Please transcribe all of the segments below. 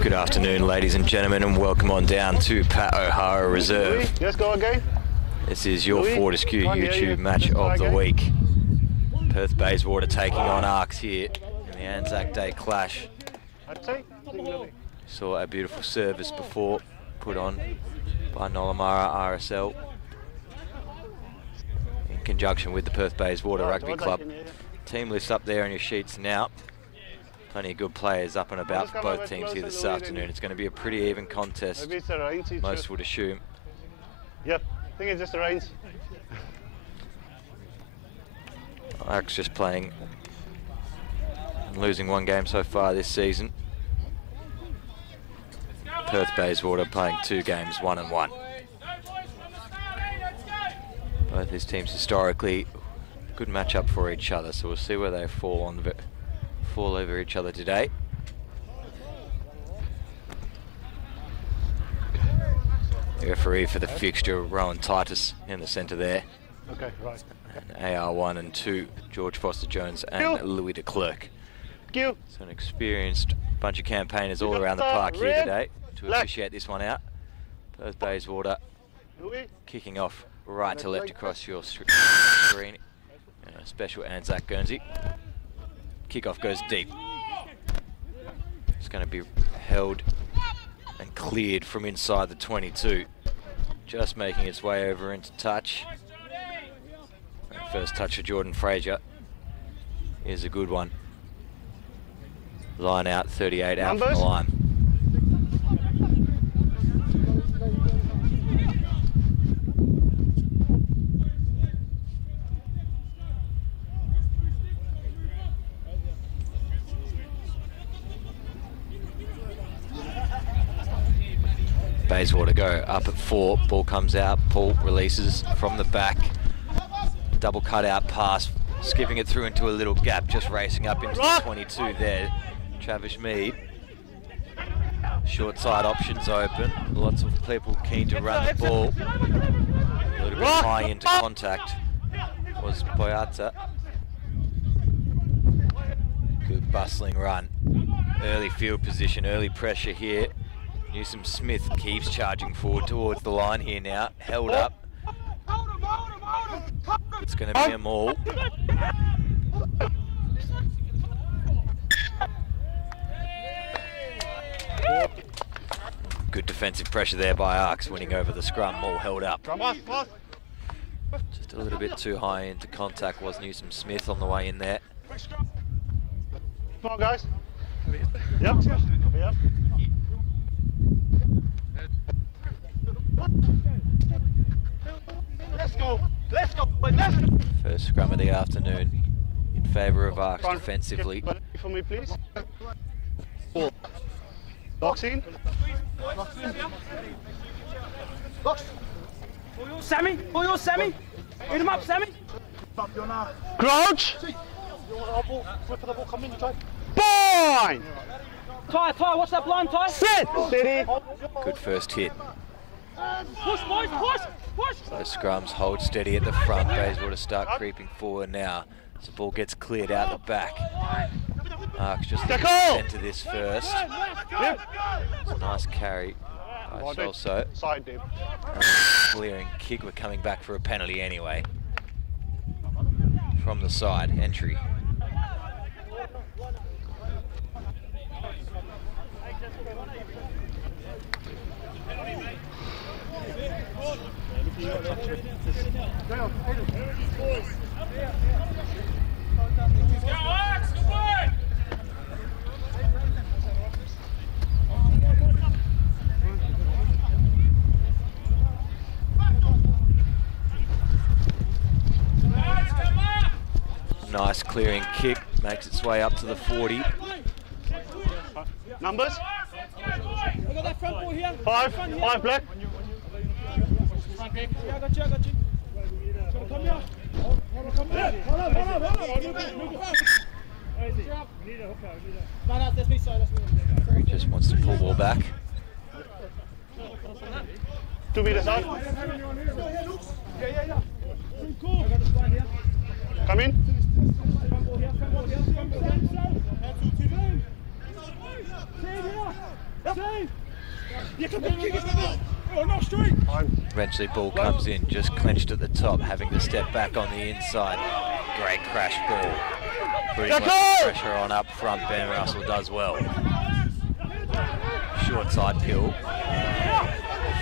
Good afternoon, ladies and gentlemen, and welcome on down to Pat O'Hara Reserve. Let's go again. This is your Fortescue YouTube match of the week. Perth-Bayswater taking on ARKS here in the Anzac Day clash. Saw a beautiful service before put on by Nolamara RSL in conjunction with the Perth-Bayswater Rugby Club. Team list up there on your sheets now. Plenty of good players up and about for both teams here this afternoon. It's going to be a pretty even contest, most would assume. Yep, I think it's just the reins. ARKS just playing and losing one game so far this season. Perth-Bayswater playing 2 games, 1-1. Both these teams historically good matchup for each other, so we'll see where they fall over each other today. The referee for the fixture, Rowan Titus, in the centre there. Okay, right. And AR1 and 2, George Foster Jones and Louis de Klerk. So an experienced bunch of campaigners all around the park here today to officiate this one out. Perth-Bayswater kicking off right to left across your screen. A special Anzac Guernsey. Kickoff goes deep. It's going to be held and cleared from inside the 22. Just making its way over into touch. First touch for Jordan Fraser is a good one. Line out, 38 out from the line. Bayswater go up at 4, ball comes out, Paul releases from the back. Double cut out pass, skipping it through into a little gap, just racing up into the 22 there. Travis Mead. Short side options open. Lots of people keen to run the ball. A little bit high into contact was Boyata. Good bustling run. Early field position, early pressure here. Newsom Smith keeps charging forward towards the line here now. Held up. It's going to be a maul. Good defensive pressure there by ARKS, winning over the scrum. Maul held up. Just a little bit too high into contact was Newsom Smith on the way in there. Come on, guys. Yep. Yep. Let's go. Let's go. First scrum of the afternoon in favour of ARKS defensively. For me, please. Box in. Box. Sammy, pull your Sammy. Hit him up, Sammy. Crouch. Fine. Ty, watch that blind, Ty. Sit. Steady. Good first hit. Push, boys, push. Those scrums hold steady at the front. Bayswater start creeping forward now. As the ball gets cleared out the back. ARKS just looking to centre this first. It's a nice carry by Shelso. Clearing kick. We're coming back for a penalty anyway. From the side, entry. Nice clearing kick, makes its way up to the 40. Numbers? I got that front ball here. 5 black. Yeah, I got you. Come here. Come here. No, that's me side. Just wants to pull ball back. 2 meters out. Yeah. Come in. Eventually ball comes in, just clenched at the top, having to step back on the inside. Great crash ball. Putting lots of pressure on up front, Ben Russell does well. Short side pill.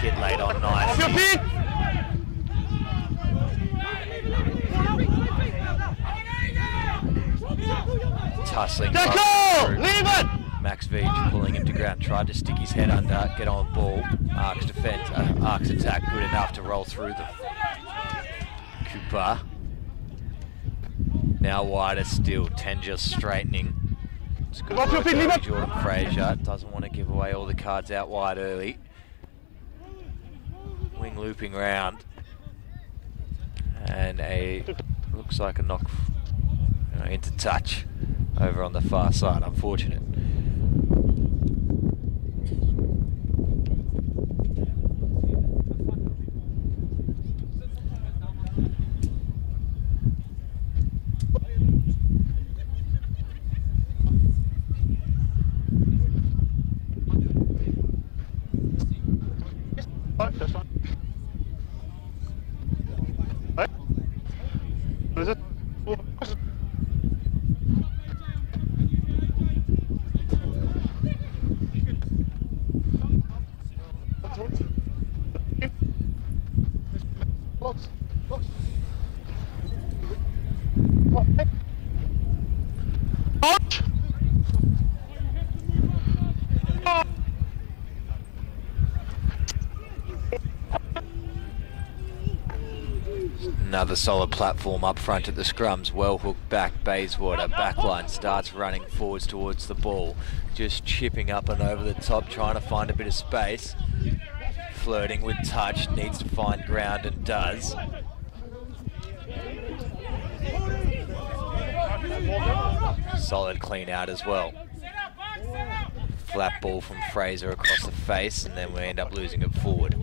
Hit late on nicely. Tussling. Leave it! Max Veach pulling him to ground, tried to stick his head under, get on the ball. ARKS defense, ARKS attack good enough to roll through them. Cooper. Now wider still, 10 just straightening. It's good work by Jordan Fraser. Doesn't want to give away all the cards out wide early. Wing looping round. And looks like a knock into touch over on the far side, unfortunate. Another solid platform up front at the scrums, well hooked back, Bayswater, backline starts running forwards towards the ball, just chipping up and over the top, trying to find a bit of space, flirting with touch, needs to find ground and does. Solid clean out as well. Flat ball from Fraser across the face, and then we end up losing it forward.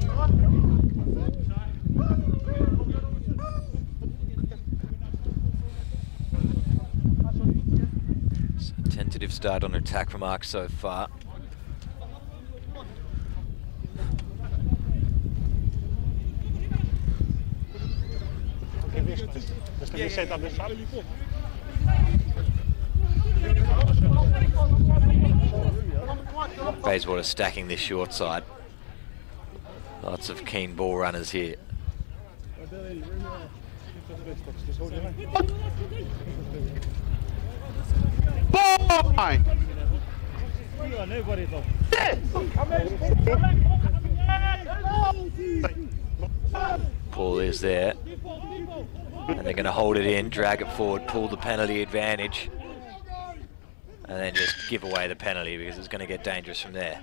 Tentative start on attack from ARKS so far. Bayswater stacking this short side. Lots of keen ball runners here. Fine! Paul is there. And they're going to hold it in, drag it forward, pull the penalty advantage. And then just give away the penalty because it's going to get dangerous from there.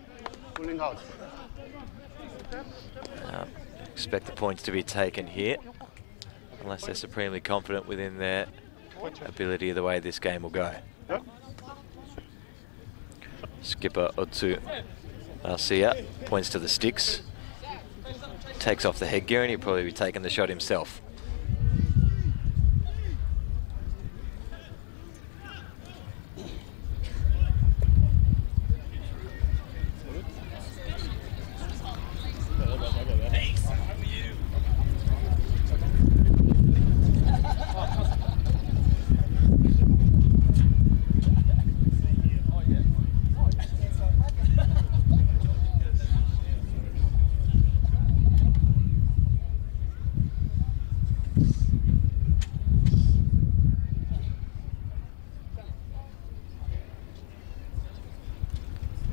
Expect the points to be taken here. Unless they're supremely confident within their ability of the way this game will go. Skipper Otsu Marcia points to the sticks, takes off the headgear, and he'll probably be taking the shot himself.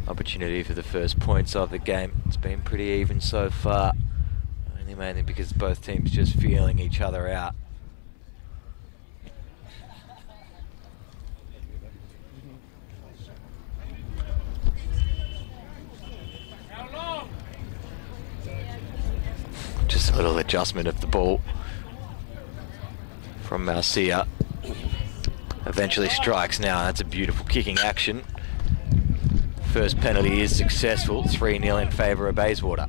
Opportunity for the first points of the game. It's been pretty even so far, only mainly because both teams just feeling each other out. Just a little adjustment of the ball from Marcia. Eventually strikes now. That's a beautiful kicking action. First penalty is successful, 3-0 in favour of Bayswater.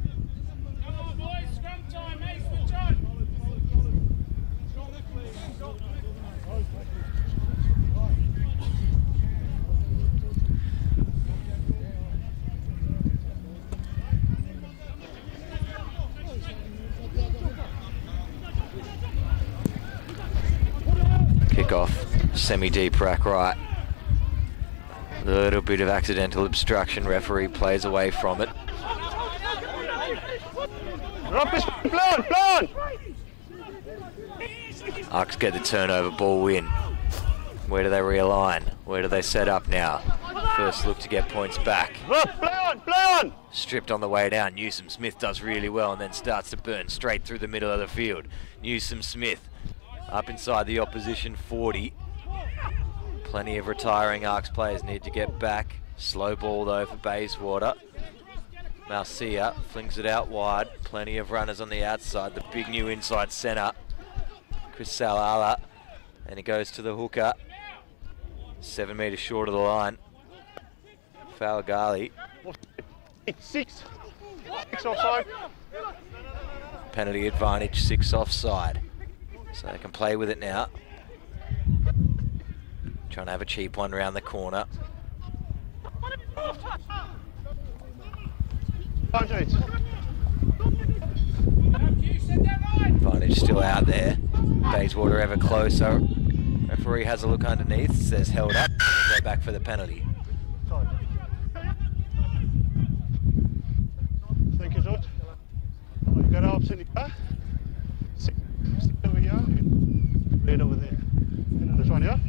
kickoff, semi-deep rack right. Little bit of accidental obstruction, referee plays away from it. ARKS get the turnover, ball win. Where do they realign? Where do they set up now? First look to get points back. Stripped on the way down. Newsom Smith does really well and then starts to burn straight through the middle of the field. Newsom Smith up inside the opposition 40. Plenty of retiring ARKS players need to get back. Slow ball though for Bayswater. Marcia flings it out wide. Plenty of runners on the outside. The big new inside centre, Chris Salala, and he goes to the hooker. 7 metres short of the line. Falgali. 6 offside. Penalty advantage, 6 offside. So they can play with it now. Trying to have a cheap one around the corner. Advantage still out there. Bayswater ever closer. Referee has a look underneath, says held up. Go back for the penalty. Thank you, George. You got ups in the car. Sit over here. Right over there. This one here.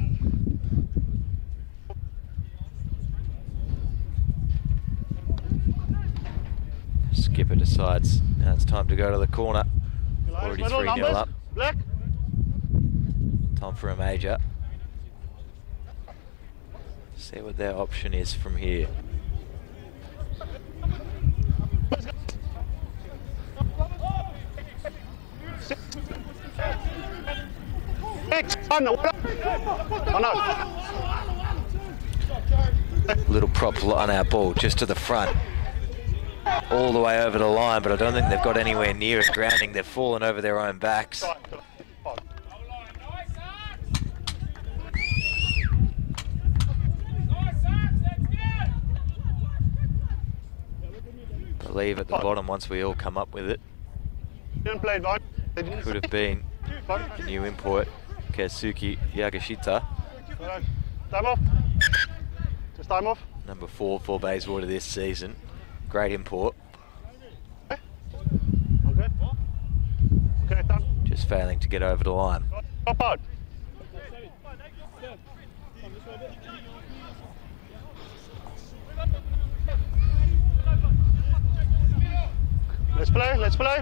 Skipper decides now it's time to go to the corner. Already 3-0 up. Black. Time for a major. See what their option is from here. Little prop on our ball, just to the front. All the way over the line, but I don't think they've got anywhere near it grounding. They've fallen over their own backs. I leave at the bottom once we all come up with it. Could have been the new import, Keisuke Yagashita. Time off. Just time off. Number 4 for Bayswater this season. Great import. Okay. Okay, done. Just failing to get over the line. Top out. Let's play, let's play.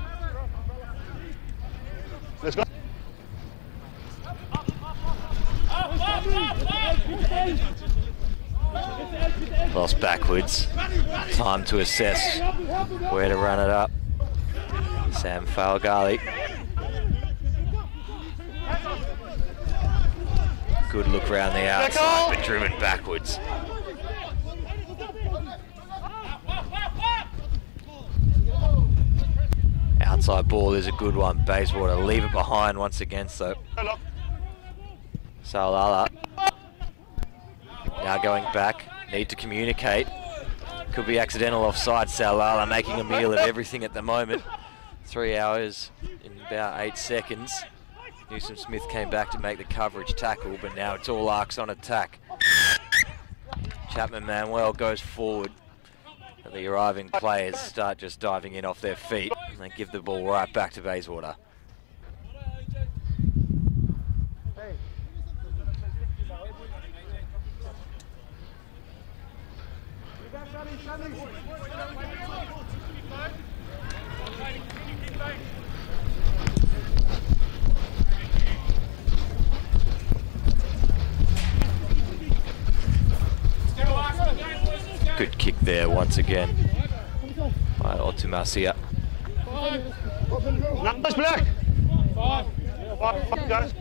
Let's go. Lost backwards. Time to assess where to run it up. Sam Falgali. Good look around the outside, but driven backwards. Outside ball is a good one. Bayswater leave it behind once again, so Salala now going back, need to communicate. Could be accidental offside. Salala making a meal of everything at the moment. 3 hours in about 8 seconds. Newsom Smith came back to make the coverage tackle, but now it's all ARKS on attack. Chapman Manuel goes forward. The arriving players start just diving in off their feet and they give the ball right back to Bayswater. Good kick there once again by Otumasia. Numbers black. Guys.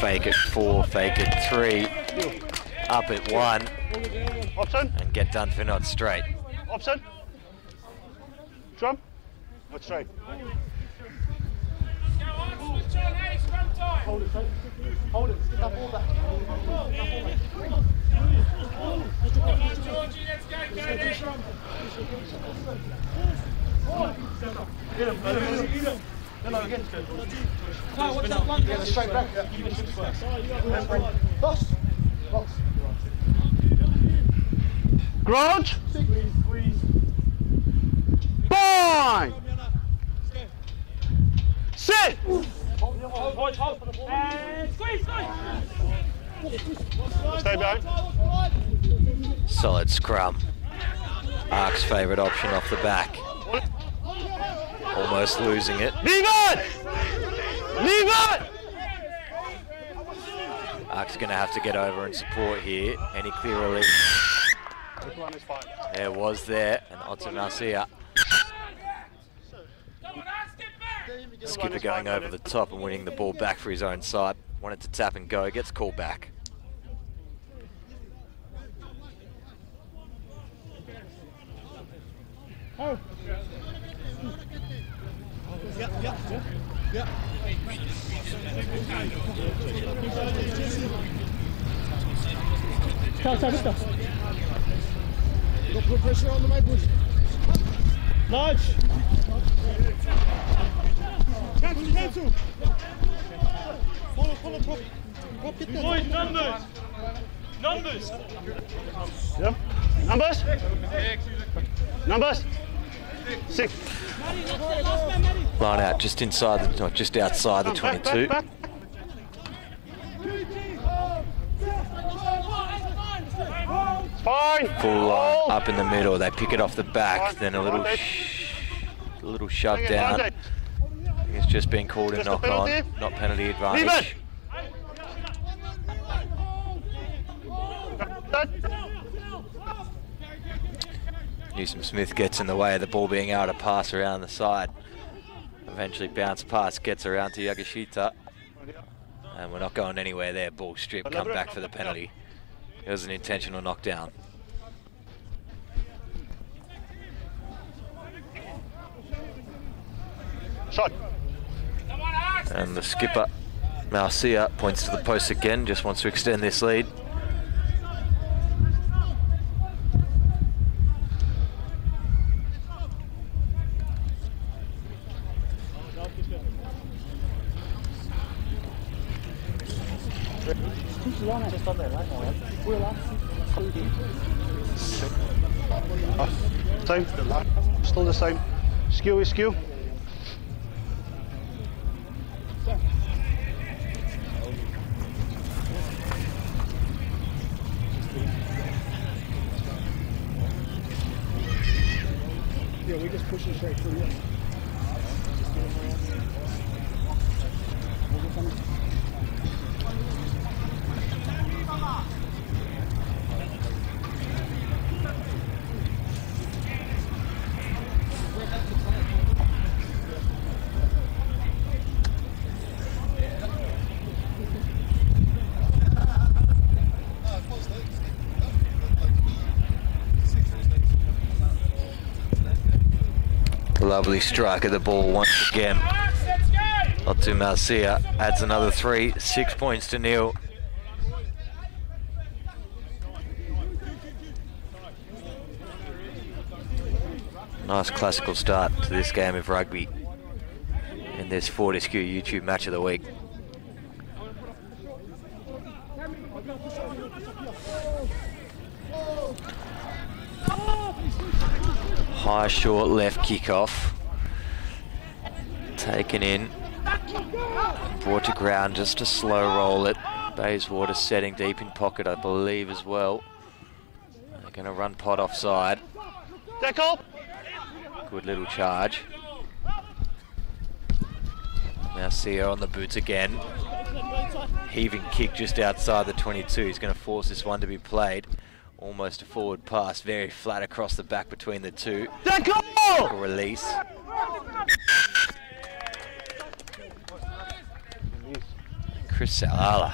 Fake it 4, fake it 3, up at 1, Option. and get done for not straight. Option. Trump. Not straight. Hold it, hold it. Hold it. Grudge. Fine. Sit. Stay back. Solid scrum. ARKS' favourite option off the back. Almost losing it. Leave it! Leave it! ARKS going to have to get over and support here. Any clear release? There was there, and Otto Marcia. Skipper going over the top and winning the ball back for his own side. Wanted to tap and go, gets called back. Oh. Yeah. Don't put pressure on the right bush. Large. Cancel. Follow, prop. Get there. Boys, numbers. Yep. Numbers? Numbers? 6. Line out just inside, just outside the 22. Back. Fine. Full line up in the middle. They pick it off the back, then a little shove down. I think it's just been called a knock on, not penalty advantage. Newsom-Smith gets in the way of the ball being able to pass around the side. Eventually bounce pass, gets around to Yagashita. And we're not going anywhere there. Ball strip, come back for the penalty. It was an intentional knockdown. Shot. And the skipper, Marcia, points to the post again, just wants to extend this lead. Same. Still the same. Skew. Yeah, we just push it straight through. Yeah. Lovely strike of the ball once again. Otto Marcia adds another 3, 6 points to nil. Nice classical start to this game of rugby in this Fortescue YouTube Match of the Week. High short left kickoff. Taken in. Brought to ground just to slow roll it. Bayswater setting deep in pocket, I believe, as well. They're going to run pot offside. Deckle. Good little charge. Marcia on the boots again. Heaving kick just outside the 22. He's going to force this one to be played. Almost a forward pass, very flat across the back between the two. Deckle! Release. Chris Salala,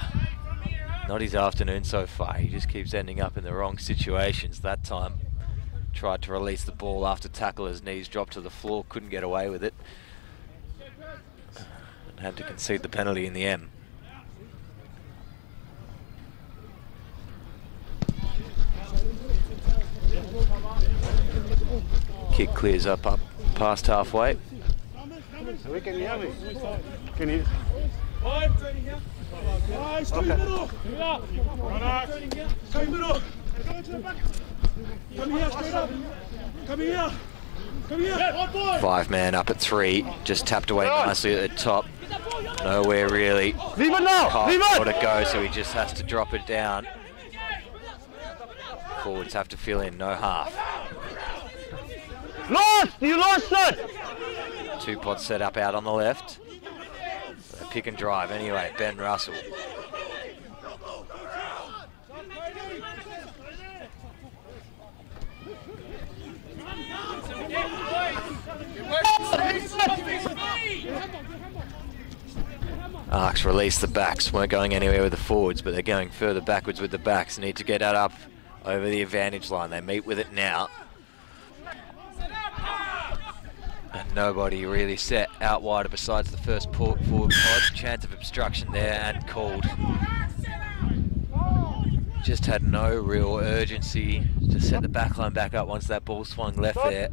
not his afternoon so far. He just keeps ending up in the wrong situations. That time, tried to release the ball after tackle, his knees dropped to the floor, couldn't get away with it. And had to concede the penalty in the end. Kick clears up past halfway. We can hear me. Can you? Nice, come in the middle. Come in the middle. Come here, straight up. Come here. Come here. 5 man up at 3, just tapped away nicely at the top. Nowhere really. Leave it now! Leave Can't it! to go, so he just has to drop it down. Forwards have to fill in, no half. Lost! You lost it! 2 pod set up out on the left. So pick and drive anyway, Ben Russell. ARKS release the backs, weren't going anywhere with the forwards, but they're going further backwards with the backs. Need to get that up over the advantage line. They meet with it now. And nobody really set out wider besides the first forward pod. Chance of obstruction there and called. Just had no real urgency to set the back line back up once that ball swung left there.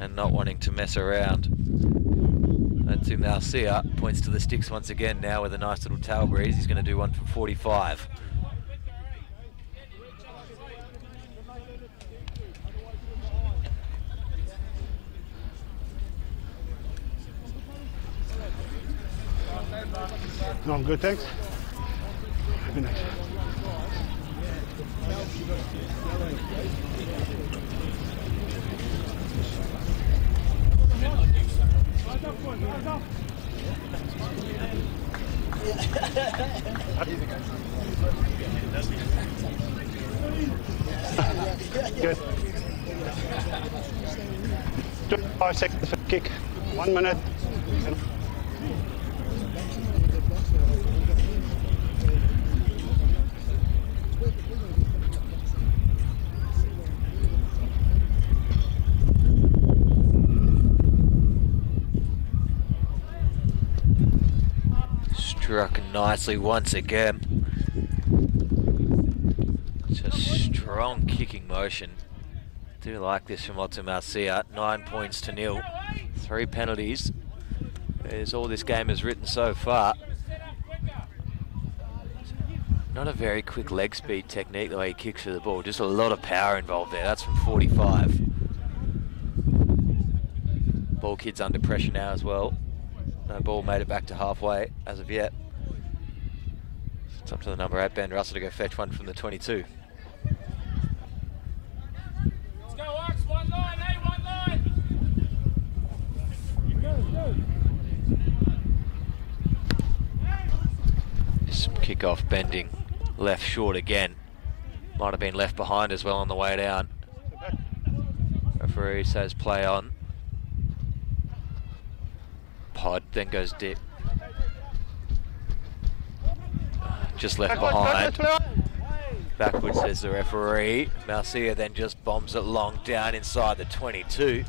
And not wanting to mess around. And to Marcia, points to the sticks once again now with a nice little tail breeze. He's going to do one from 45. No, I'm good, thanks. Good night. Good. 5 seconds for kick. 1 minute. Struck nicely once again. Just strong kicking motion. Do like this from Otto Marcia. 9 points to 0. 3 penalties. Is all this game has written so far. Not a very quick leg speed technique the way he kicks for the ball. Just a lot of power involved there. That's from 45. Ball kid's under pressure now as well. No ball made it back to halfway as of yet. It's up to the number 8, Ben Russell, to go fetch one from the 22. Let's go, ARKS. 1 line, hey, 1 line. This kick-off bending left short again. Might have been left behind as well on the way down. Referee says play on. Pod then goes dip. Just left behind. Backwards says the referee. Marcia then just bombs it long down inside the 22.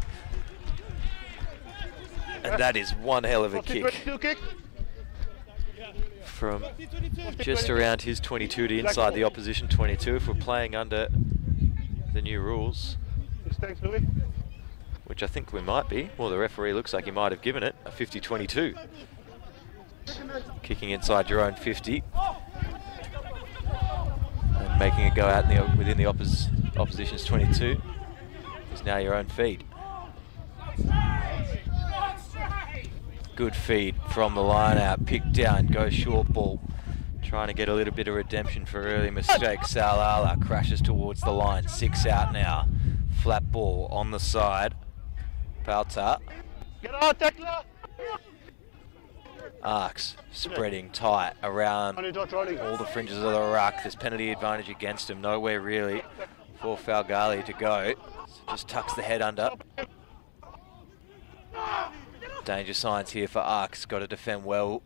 And that is one hell of a kick. From just around his 22 to inside the opposition 22, if we're playing under the new rules. Thanks, Louis. Which I think we might be. Well, the referee looks like he might have given it a 50-22. Kicking inside your own 50. And making it go out within the opposition's 22 is now your own feed. Good feed from the line out. Pick down, goes short ball. Trying to get a little bit of redemption for early mistake. Salala crashes towards the line. 6 out now. Flat ball on the side. Palta. ARKS spreading tight around all the fringes of the ruck. There's penalty advantage against him. Nowhere really for Falgali to go. So just tucks the head under. Danger signs here for ARKS. Got to defend well.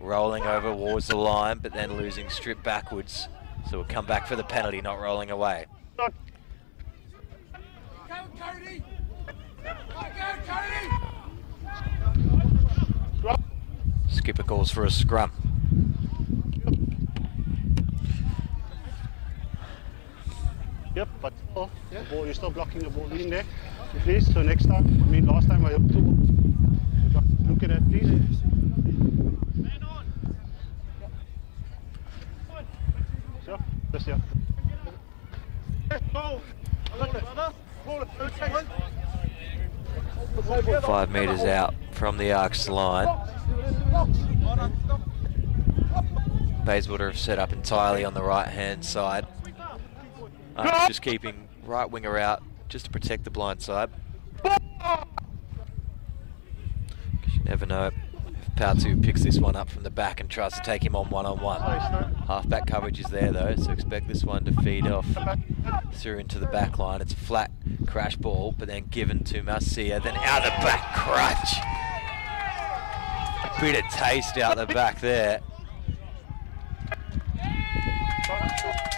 Rolling over towards the line, but then losing strip backwards. So we'll come back for the penalty, not rolling away. Skipper calls for a scrum. Yep, but the ball, you're still blocking the ball in there. Please, so next time, I mean last time I hope to look at that, please. So, just yeah. 5 metres out from the ARKS line. Bayswater have set up entirely on the right-hand side. Just keeping right winger out just to protect the blind side. Because you never know if Pautu picks this one up from the back and tries to take him on one-on-one. Half-back coverage is there though, so expect this one to feed off through into the back line. It's a flat crash ball, but then given to Marcia, then out the back crunch. A bit of taste out the back there.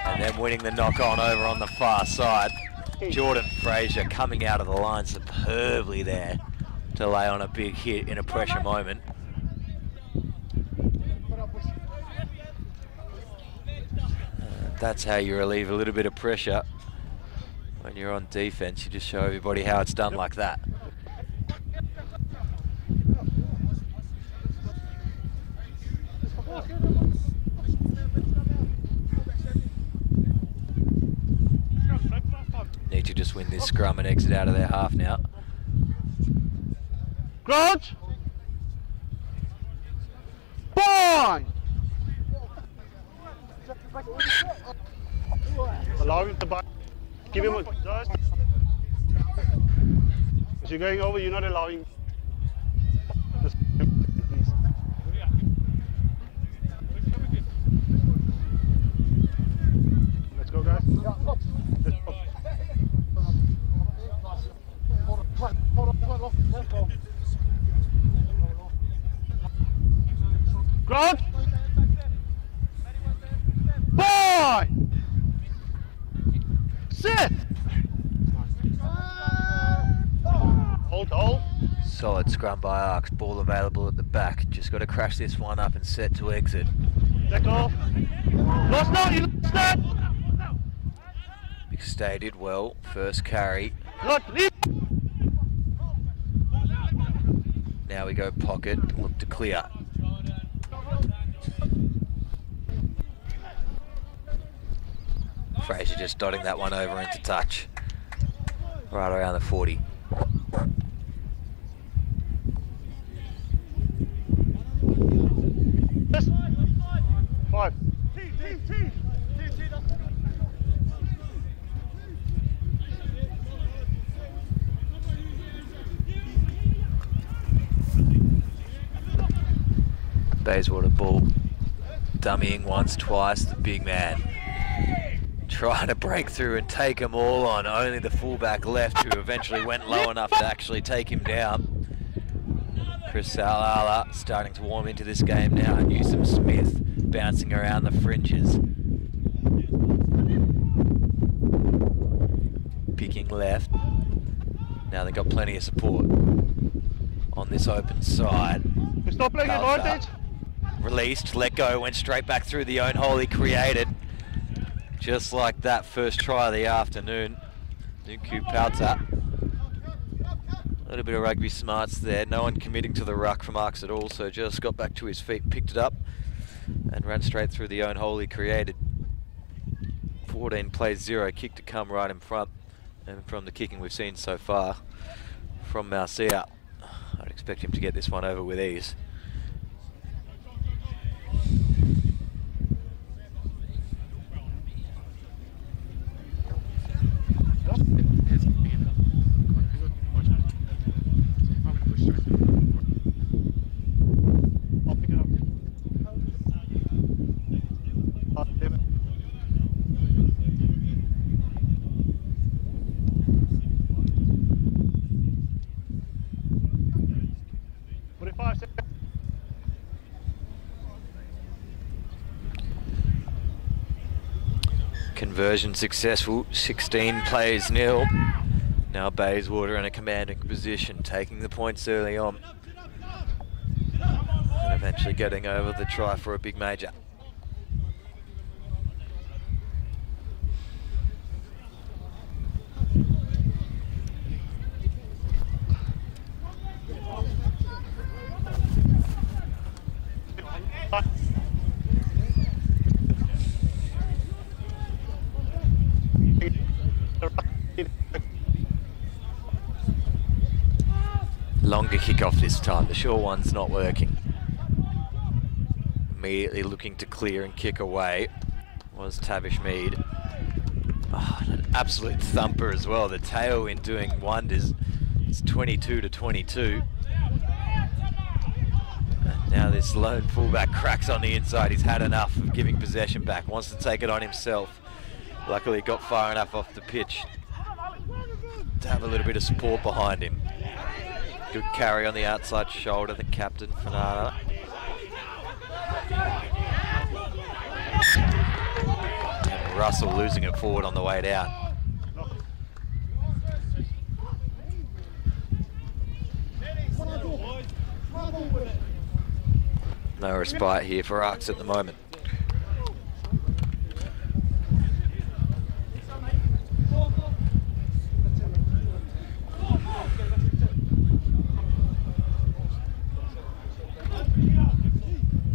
And then winning the knock-on over on the far side. Jordan Fraser coming out of the line superbly there to lay on a big hit in a pressure moment. That's how you relieve a little bit of pressure when you're on defense. You just show everybody how it's done like that. Need to just win this scrum and exit out of their half now. Grant! Boy! Allow him to back. Give him a just. As you're going over, you're not allowing. Just, please. Let's go, guys. Let's go. Grant! Boy! Sit! Hold. Solid scrum by ARKS, ball available at the back. Just got to crash this one up and set to exit. Let off. Lost now, you lost that! McStay did well, first carry. Leave. Now we go pocket, look to clear. Fraser just dotting that one over into touch. Right around the 40. Five. Bayswater ball dummying once, twice, the big man trying to break through and take them all on. Only the fullback left, who eventually went low enough to actually take him down. Chris Salala starting to warm into this game now. Newsom Smith bouncing around the fringes. Picking left. Now they've got plenty of support on this open side. Stop playing advantage. Released, let go, went straight back through the own hole he created. Just like that first try of the afternoon. Nuku Pauta. A little bit of rugby smarts there. No one committing to the ruck from ARKS at all, so just got back to his feet, picked it up, and ran straight through the own hole he created. 14 plays 0, kick to come right in front. And from the kicking we've seen so far from Marcia, I'd expect him to get this one over with ease. Conversion successful, 16 plays 0. Now Bayswater in a commanding position, taking the points early on. And eventually getting over the try for a big major. longer kick-off this time. The short one's not working. Immediately looking to clear and kick away was Tavish Mead. Oh, an absolute thumper as well. The tailwind doing wonders. It's 22-22. And now this lone fullback cracks on the inside. He's had enough of giving possession back. Wants to take it on himself. Luckily got far enough off the pitch to have a little bit of support behind him. Good carry on the outside shoulder, the captain, Fanana. And Russell losing it forward on the way down. No respite here for ARKS at the moment.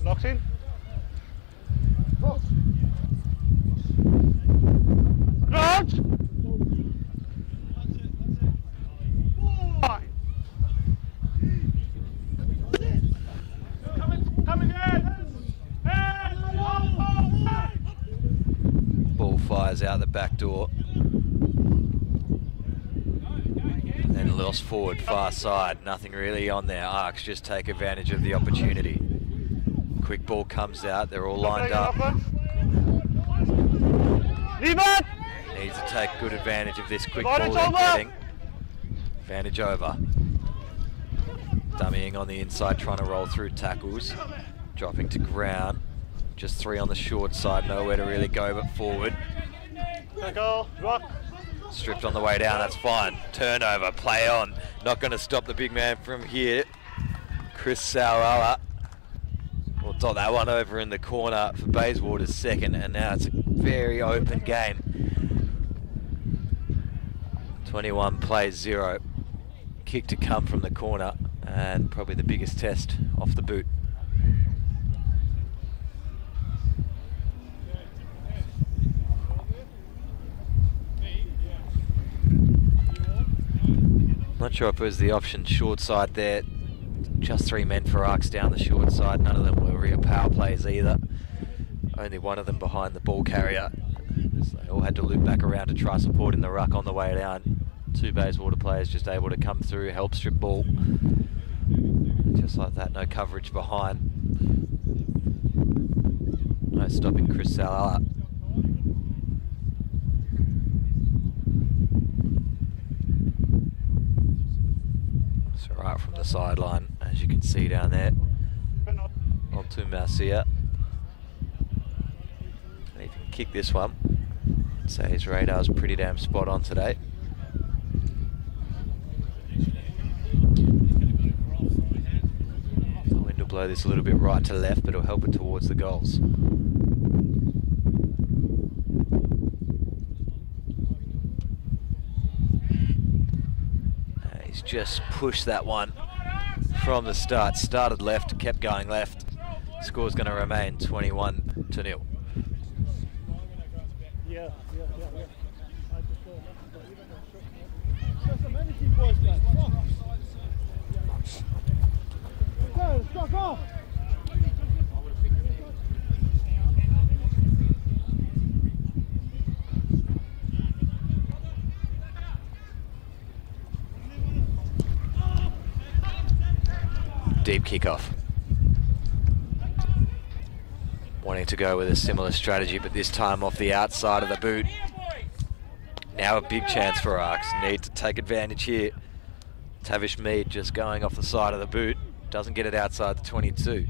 Locks in. Crouch. Ball fires out the back door. Then lost forward, far side. Nothing really on there. ARKS just take advantage of the opportunity. Quick ball comes out. They're all lined up. Needs to take good advantage of this quick ball they're getting. Advantage over. Dummying on the inside, trying to roll through tackles. Dropping to ground. Just 3 on the short side, nowhere to really go but forward. Stripped on the way down, that's fine. Turnover, play on. Not going to stop the big man from here. Chris Sauala will dot that one over in the corner for Bayswater's second, and now it's a very open game. 21 plays 0. Kick to come from the corner, and probably the biggest test off the boot. Not sure if it was the option short side there. Just 3 men for ARKS down the short side. None of them were real power plays either. Only one of them behind the ball carrier. So they all had to loop back around to try supporting the ruck on the way down. 2 Bayswater players just able to come through, help strip ball. Just like that, no coverage behind. No stopping Chris Salah. Right from the sideline, as you can see down there. Onto Marcia. And he can kick this one. So his radar's pretty damn spot on today. The wind will blow this a little bit right to left, but it'll help it towards the goals. He's just pushed that one from the start. Started left, kept going left. Score's going to remain 21-0. Deep kickoff. Wanting to go with a similar strategy, but this time off the outside of the boot. Now a big chance for ARKS. Need to take advantage here. Tavish Mead just going off the side of the boot. Doesn't get it outside the 22.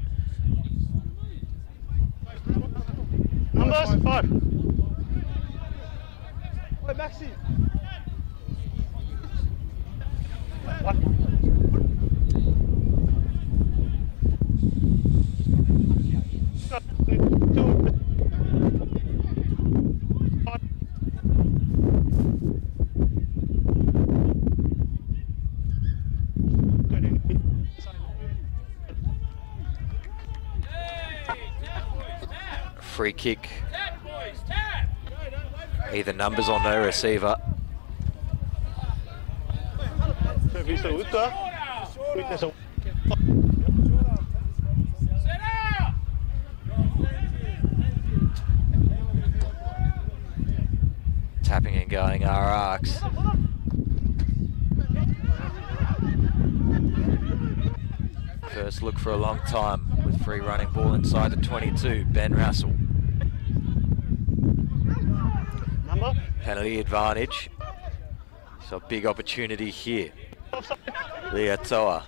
Numbers 5. Hey, Maxi. Free kick. Either numbers or no receiver. There's a tapping and going our ARKS. First look for a long time with free running ball inside the 22, Ben Russell. number. Penalty advantage. So a big opportunity here. Liatoa.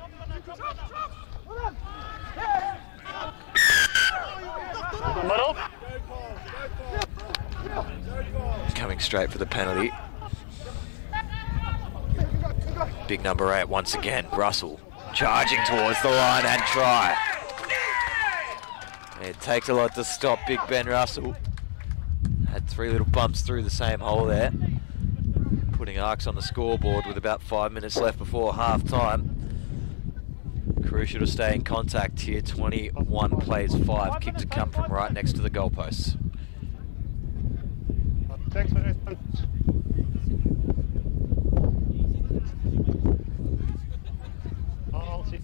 Middle. Coming straight for the penalty. Big number 8 once again, Russell. Charging towards the line and try. It takes a lot to stop Big Ben Russell. Had 3 little bumps through the same hole there. Putting ARKS on the scoreboard with about 5 minutes left before half time. Crucial to stay in contact here. 21 plays 5. Kick to come from right next to the goalposts. Thanks for this. I'll see.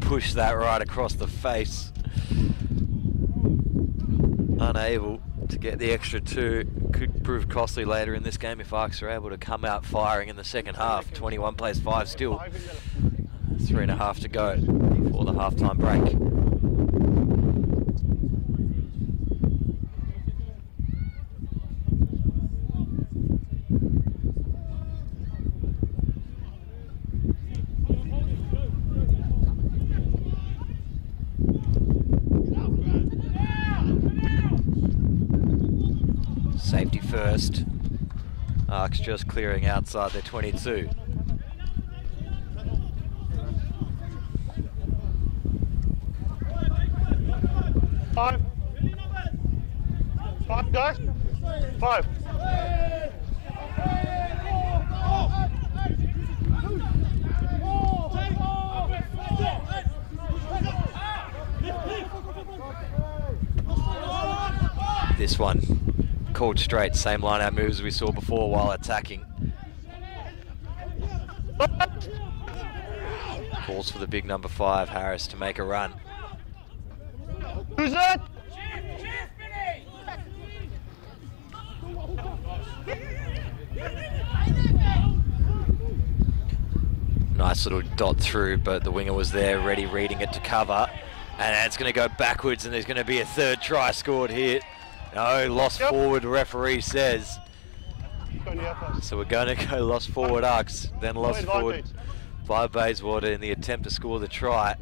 Push that right across the face. Unable to get the extra 2. Could prove costly later in this game if ARKS are able to come out firing in the second half. 21 plays 5 still. 3.5 to go before the halftime break. Safety first. ARKS just clearing outside their 22. Five. 5 guys. 5. This one called straight, same line-out moves we saw before while attacking. Calls for the big number 5, Harris, to make a run. Who's that? Nice little dot through, but the winger was there ready, reading it to cover. And it's going to go backwards, and there's going to be a 3rd try scored here. No, lost forward, referee says. So we're going to go lost forward ARKS, then lost forward by Bayswater in the attempt to score the try.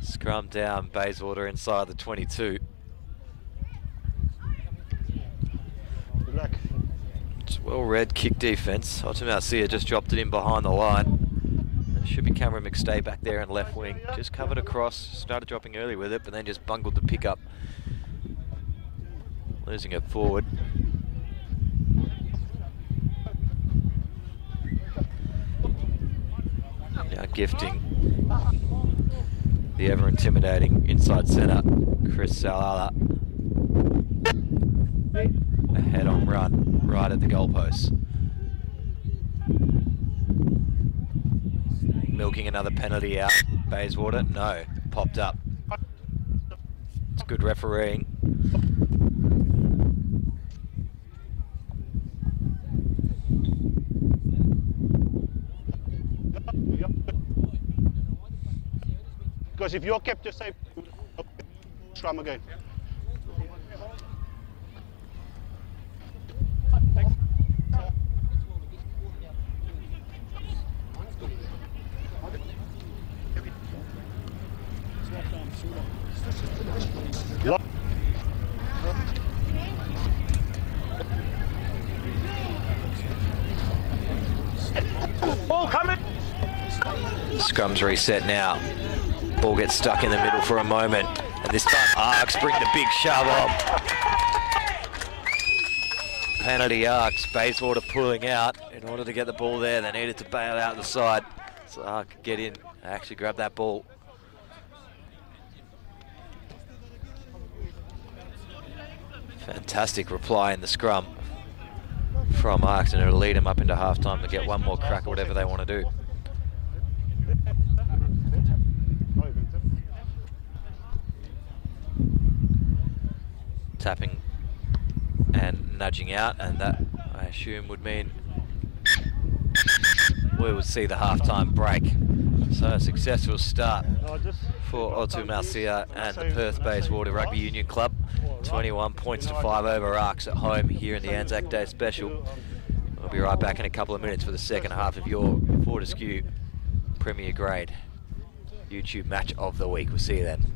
Scrum down, Bayswater inside the 22. It's well-read kick defence. Otumarcia just dropped it in behind the line. There should be Cameron McStay back there in left wing. Just covered across, started dropping early with it, but then just bungled the pickup. Losing it forward. Now gifting the ever-intimidating inside centre, Chris Salala. A head-on run right at the goalpost. Milking another penalty out. Bayswater, no, popped up. It's good refereeing. Because if you're kept yourself, scrum again. Ball coming. Scrum's reset now. Ball gets stuck in the middle for a moment. And this time ARKS bring the big shove on. Penalty ARKS, Bayswater pulling out. In order to get the ball there, they needed to bail out the side. So ARKS could get in and actually grab that ball. Fantastic reply in the scrum from ARKS, and it'll lead them up into half-time to get one more crack at whatever they want to do. Tapping and nudging out, and that I assume would mean we would see the half-time break. So a successful start for Otu Marcia and the Perth-Bayswater Rugby Union Club. 21 points to 5 over ARKS at home here in the Anzac Day Special. We'll be right back in a couple of minutes for the second half of your Fortescue Premier Grade YouTube Match of the Week. We'll see you then.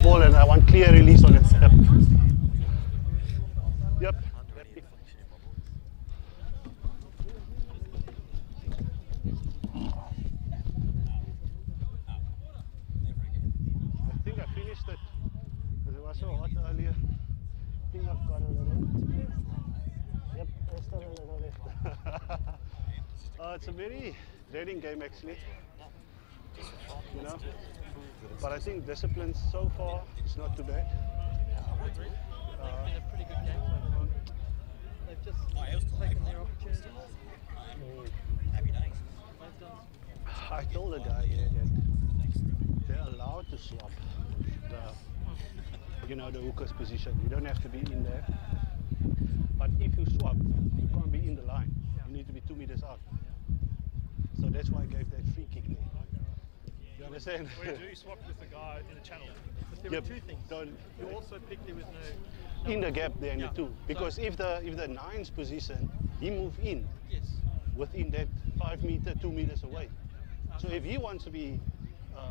Ball, and I want clear release on it. Yep. Yep. I think I finished it. Because it was so hot earlier. I think I've got a little. Yep, there's still a little left. It's a very dreading game actually. You know? But I think discipline so far is not too bad. It's been a pretty good game so far. They've just taken their opportunities. Happy days. I told the guy here that they're allowed to swap the hooker's position. You don't have to be in there. But if you swap, you can't be in the line. You need to be 2 meters out. So that's why I gave that free kick there. You understand? Where you swapped with the guy in the channel. But there were two things. So You also picked there was no... in the gap there in the two. Because if the nine's position, he moved in Yes. within that 5 meter, 2 meters away. So if he wants to be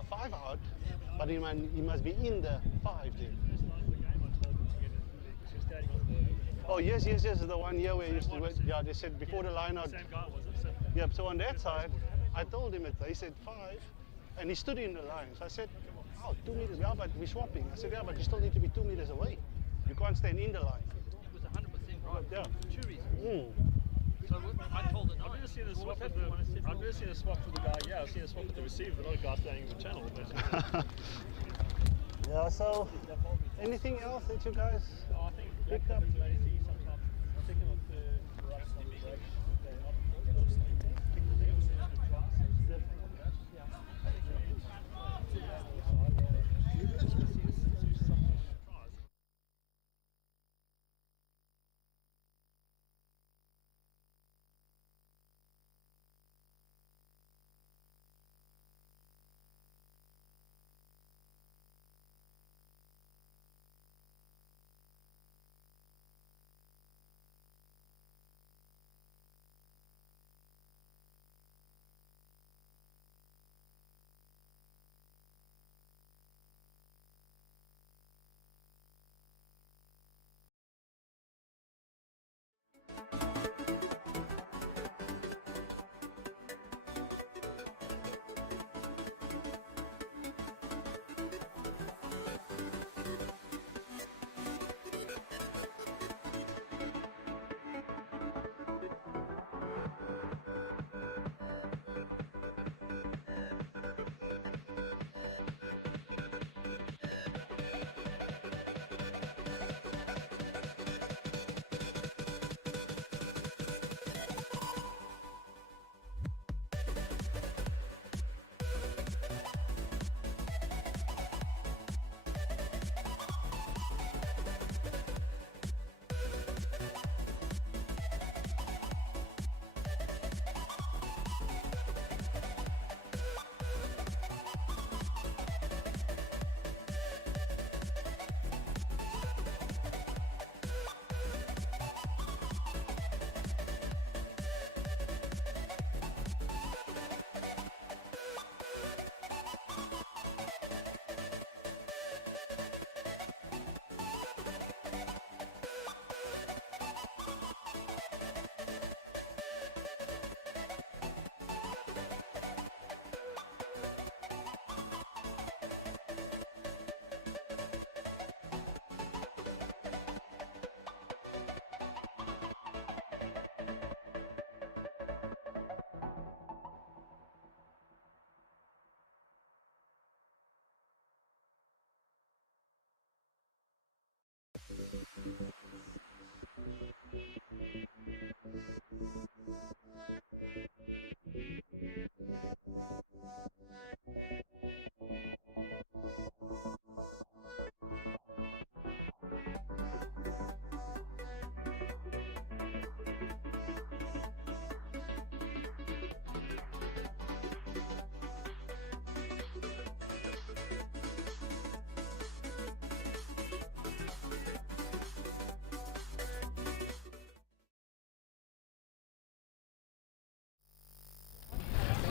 5 out, but he must be in the 5 then. Oh yes, the one here where you used to wait. Yeah, they said before the line out. Same guy, was it? Yep, so on that side, I told him they said 5, and he stood in the line. So I said, oh, 2 meters, yeah, but we're swapping. I said, yeah, but you still need to be 2 meters away. You can't stand in the line. It was 100% right. Yeah. Two reasons. So I told it. I've never seen a swap with the guy. Yeah, I've seen a swap with the receiver, but not a guy standing in the channel. Yeah, so anything else that you guys picked up?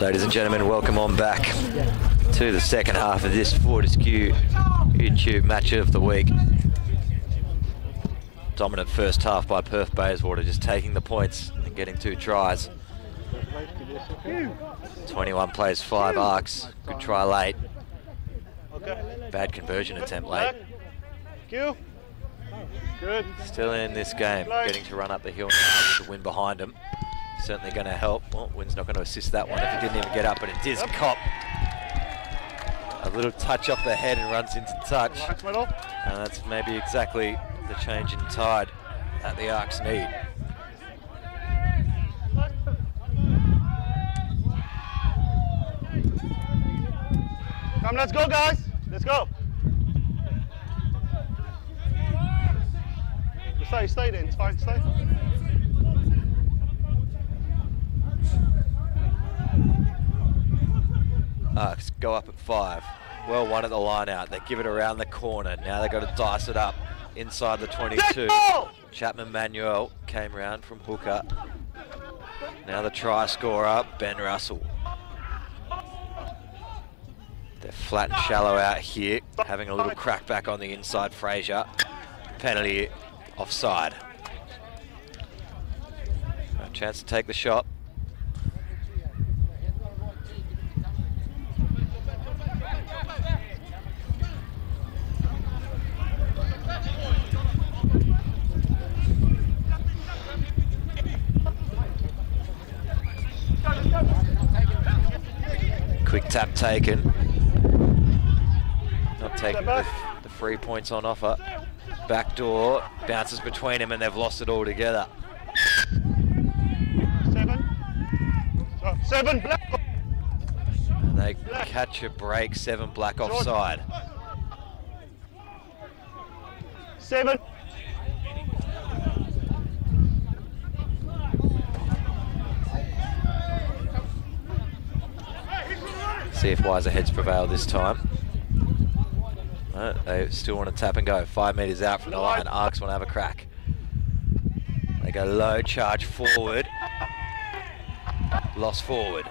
Ladies and gentlemen, welcome on back to the second half of this Fortescue YouTube match of the week. Dominant first half by Perth-Bayswater, just taking the points and getting 2 tries. 21 plays 5 ARKS. Good try late. Bad conversion attempt late. Good. Still in this game, getting to run up the hill now with the wind behind him. Certainly going to help. Well, wind's not going to assist that one if he didn't even get up, but it did cop. A little touch off the head and runs into touch. And that's maybe exactly the change in tide that the ARKS need. Come, let's go, guys. Let's go. Stay then. It's fine. Stay. ARKS go up at 5. Well, one at the line out. They give it around the corner. Now they've got to dice it up inside the 22. Chapman Manuel came round from hooker. Now the try scorer, Ben Russell. They're flat and shallow out here, having a little crack back on the inside. Fraser. Penalty offside. A chance to take the shot. Quick tap taken. Not taking the 3 points on offer. Back door, bounces between him and they've lost it all together. 7 black. And they catch a break, 7 black offside. 7. See if wiser heads prevail this time. They still want to tap and go. 5 metres out from the line. ARKS want to have a crack. They go low, charge forward. Lost forward.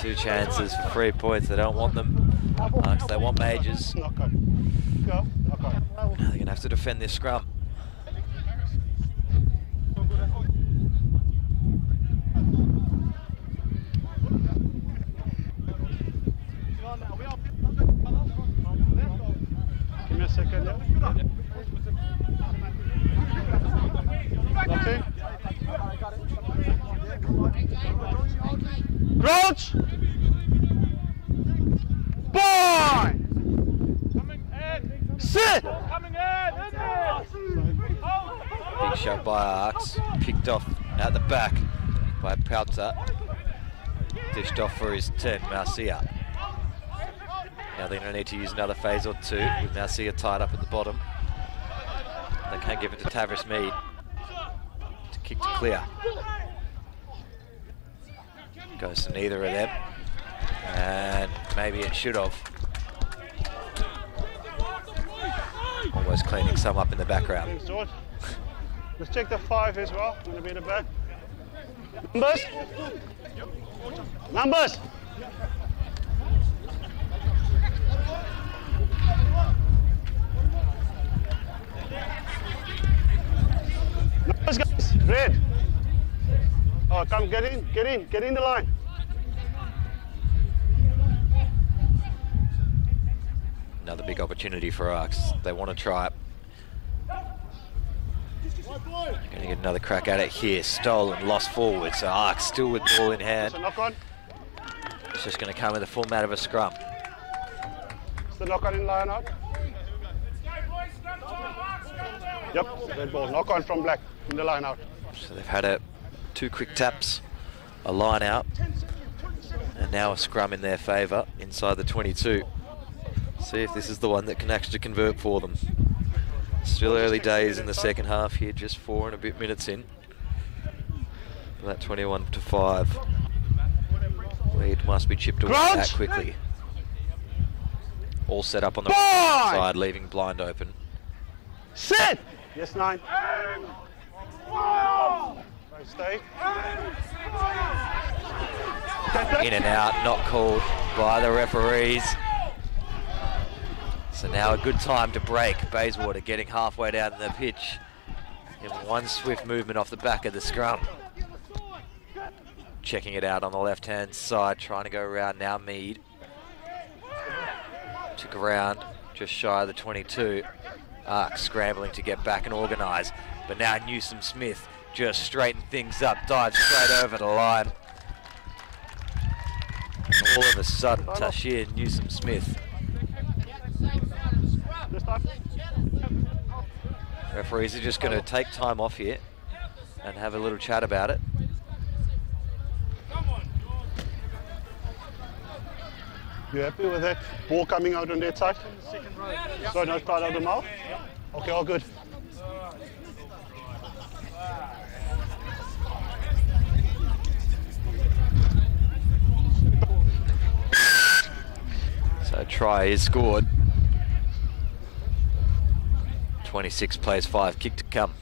2 chances for 3 points. They don't want them. ARKS, they want majors. Now they're going to have to defend this scrum. Give me a second, yeah? Okay. Crouch! Boy! Sit! Big shot by ARKS. Picked off at the back by Pouter. Dished off for his 10, Marcia. Now they're going to need to use another phase or 2 with Marcia tied up at the bottom. They can't give it to Tavris Mead to kick to clear. Goes to neither of them. And maybe it should have. Almost cleaning some up in the background. Thanks, George. Let's check the 5 as well. I'm going to be in the back. Numbers? Numbers! Numbers, guys. Red. Oh, come, get in the line. Another big opportunity for ARKS. They want to try it. Going to get another crack at it here. Stolen, lost forward. So ARKS still with ball in hand. Knock on. It's just going to come in the format of a scrum. It's the knock on in line out. Yep, red ball. Knock on from black in the line out. So they've had 2 quick taps, a line out, and now a scrum in their favour inside the 22. See if this is the one that can actually convert for them. Still early days in the second half here, just 4 and a bit minutes in. That 21-5 lead must be chipped away that quickly. All set up on the side, leaving blind open. Sit! Yes, 9. Stay. In and out, not called by the referees. So now a good time to break. Bayswater getting halfway down the pitch in one swift movement off the back of the scrum. Checking it out on the left-hand side, trying to go around now Mead. To ground, just shy of the 22. ARKS scrambling to get back and organise. But now Newsom Smith just straighten things up, dives straight over the line. And all of a sudden, Tashir Newsom Smith. Referees are just going to take time off here and have a little chat about it. You happy with that ball coming out on that side? So not right out of the mouth? Okay, all good. So try is scored. 26 plays 5, kick to come.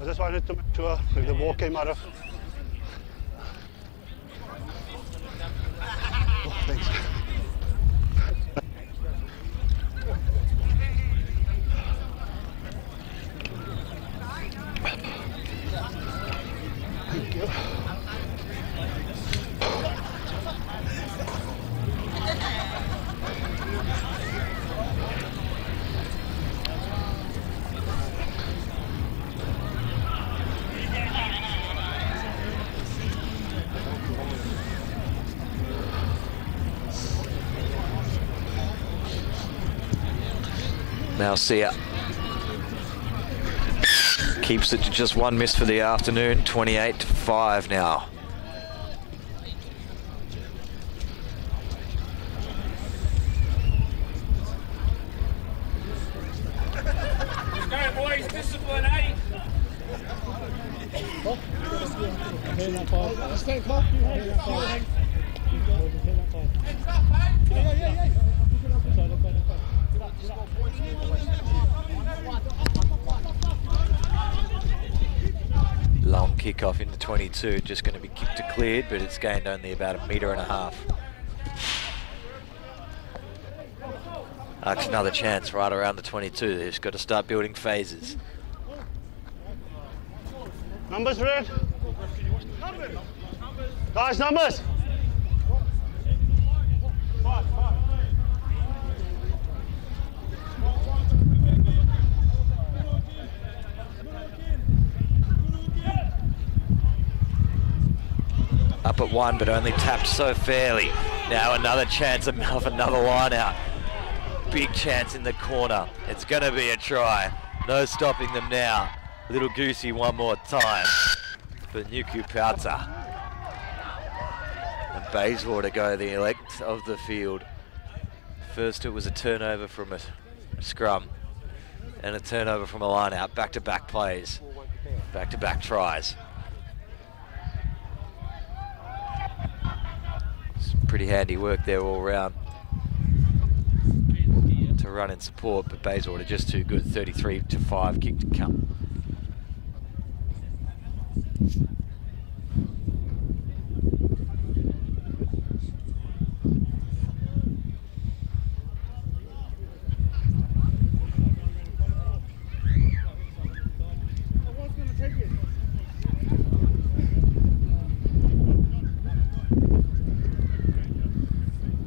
I just wanted to make sure if the ball came out of... Oh, thanks. Thank you. Malcia keeps it to just one miss for the afternoon, 28-5 now. Go boys, discipline, eh? Long kick-off into 22, just going to be kicked to cleared, but it's gained only about 1.5 meters. ARKS another chance right around the 22. They've just got to start building phases. Numbers, Red. Guys, numbers. Up at 1, but only tapped so fairly. Now another chance of another line out. Big chance in the corner. It's going to be a try. No stopping them now. Little Goosey one more time for Nuku Pauta. And Bayswater go the elect of the field. First it was a turnover from a scrum and a turnover from a line out. Back-to-back plays, back-to-back tries. Pretty handy work there all round to run in support, but Bayswater just too good. 33-5, kick to come.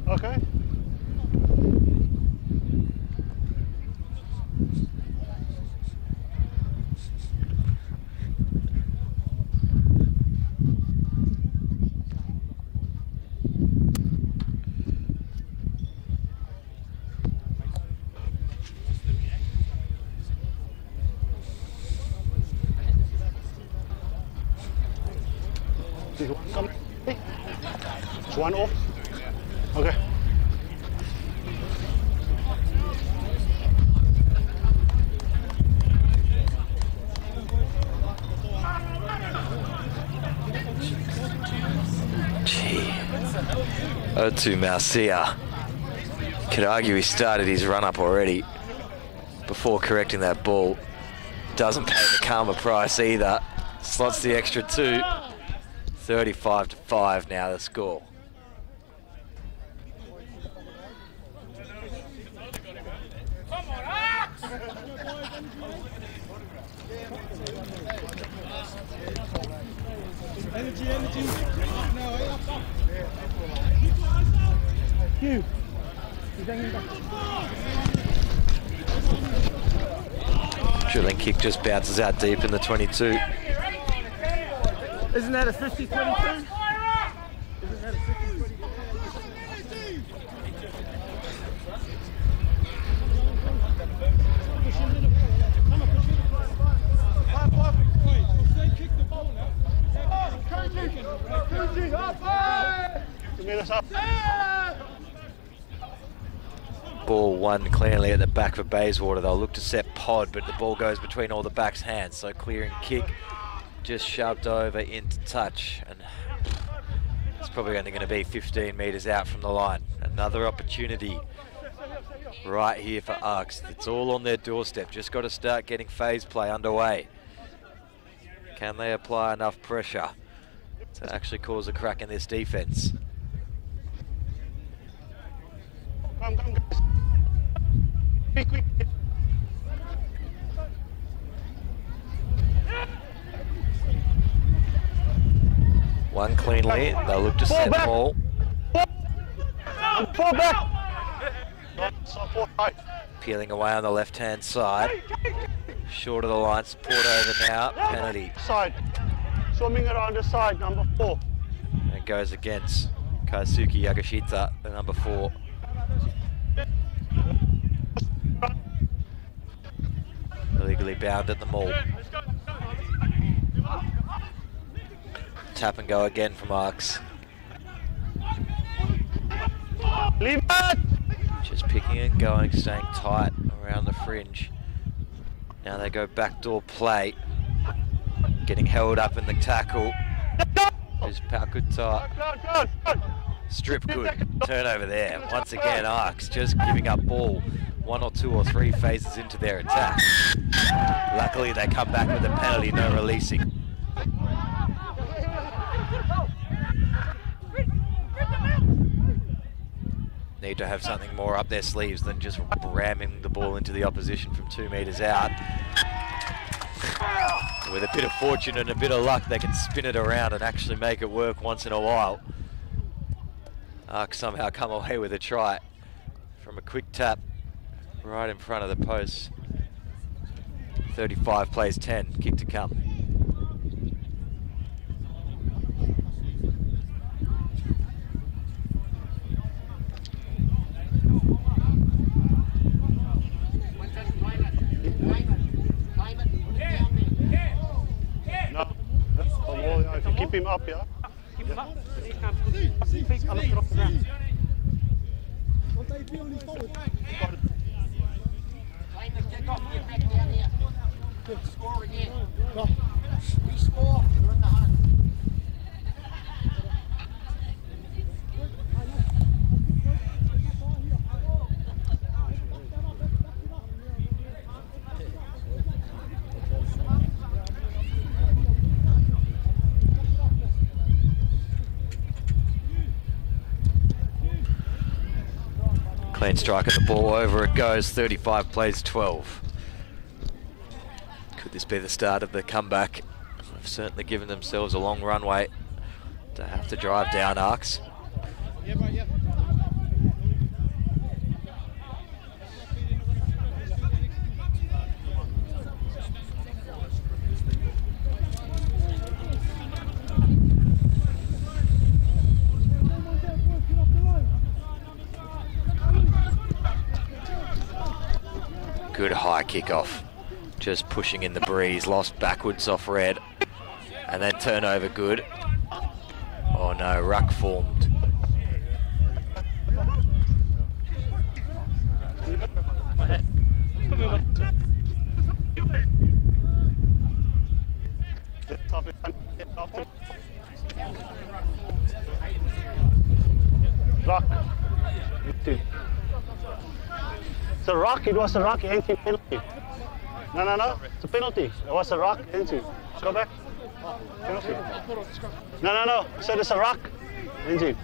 Okay. It's one off. Okay. Gee. O2 Malcia. Could argue he started his run up already before correcting that ball. Doesn't pay the karma price either. slots the extra 2. 35-5 now the score. Drilling kick just bounces out deep in the 22. Isn't that a 50-22? Isn't that a 50-22? Ball won cleanly at the back for Bayswater. They'll look to set pod, but the ball goes between all the back's hands. So clearing kick, just shoved over into touch, and it's probably only going to be 15 metres out from the line. Another opportunity right here for ARKS. It's all on their doorstep. Just got to start getting phase play underway. Can they apply enough pressure to actually cause a crack in this defence? Come, guys. Quick. One clean lead. They'll look to set them all. Fall back. Peeling away on the left-hand side. Short of the line. Support over now. Penalty. Side. Swimming around the side, number 4. And it goes against Kaisuke Yagashita, the number 4. Illegally bound at the maul. Tap and go again from ARKS. Leave it! Just picking and going, staying tight around the fringe. Now they go backdoor play. Getting held up in the tackle. Is Pakuta. Strip good. Turnover there. Once again, ARKS just giving up ball 1 or 2 or 3 phases into their attack. Luckily, they come back with a penalty, no releasing. Need to have something more up their sleeves than just ramming the ball into the opposition from 2 metres out. With a bit of fortune and a bit of luck, they can spin it around and actually make it work once in a while. ARKS somehow come away with a try from a quick tap right in front of the post. 35 plays 10, kick to come. If you keep him up, yeah? Keep him up. Feet are lifted off the ground. Get off, get back down here. Score again. We score, we're in the hunt. Clean strike of the ball, over it goes. 35 plays 12. Could this be the start of the comeback? They've certainly given themselves a long runway to have to drive down ARKS. Good high kickoff, just pushing in the breeze, lost backwards off red, and then turnover good. Oh no, ruck formed. Rock. It's a rock, it was a rock entry penalty. No, it's a penalty. It was a rock entry. Go back. Penalty. No. So there's a rock. Engine.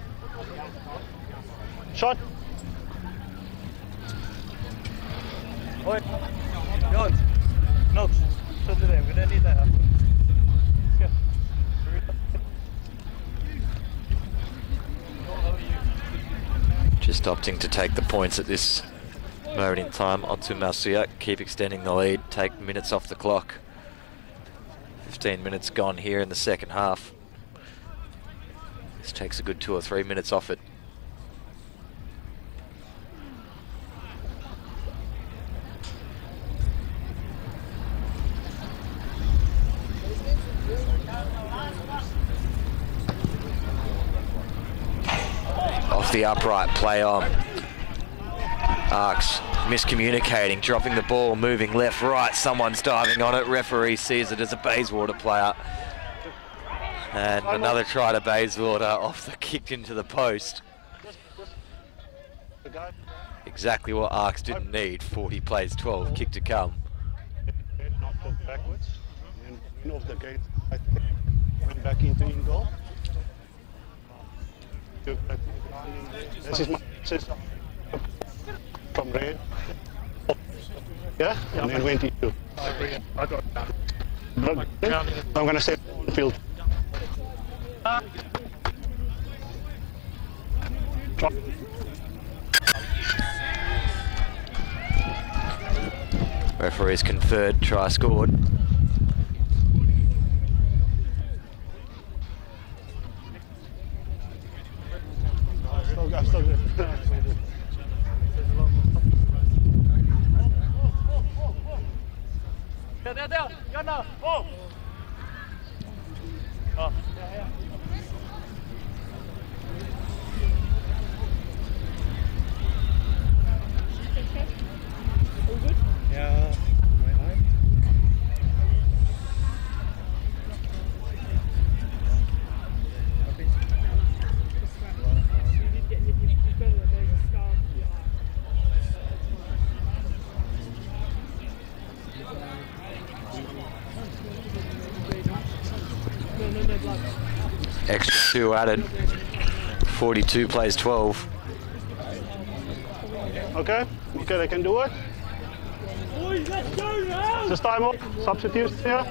Shot. Oi, Jones. No, shut it in. We don't need that. Let's go. Just opting to take the points at this moment in time. Otu Marcia keep extending the lead, take minutes off the clock. 15 minutes gone here in the second half. This takes a good 2 or 3 minutes off it. Off the upright, play on. ARKS miscommunicating, dropping the ball, moving left, right. Someone's diving on it. Referee sees it as a Bayswater player. And another try to Bayswater off the kick into the post. Exactly what ARKS didn't need. 40 plays 12, kick to come. Knocked it backwards and off the gate. I think went back into in goal. This is my sister from red. Yeah, and then went into. I got I'm going to say field. Referees conferred, try scored. I'm still good. Down. Go now. Oh. Oh. Yeah. Extra 2 added. 42 plays 12. Okay, they can do it. Just time off. Substitutes here.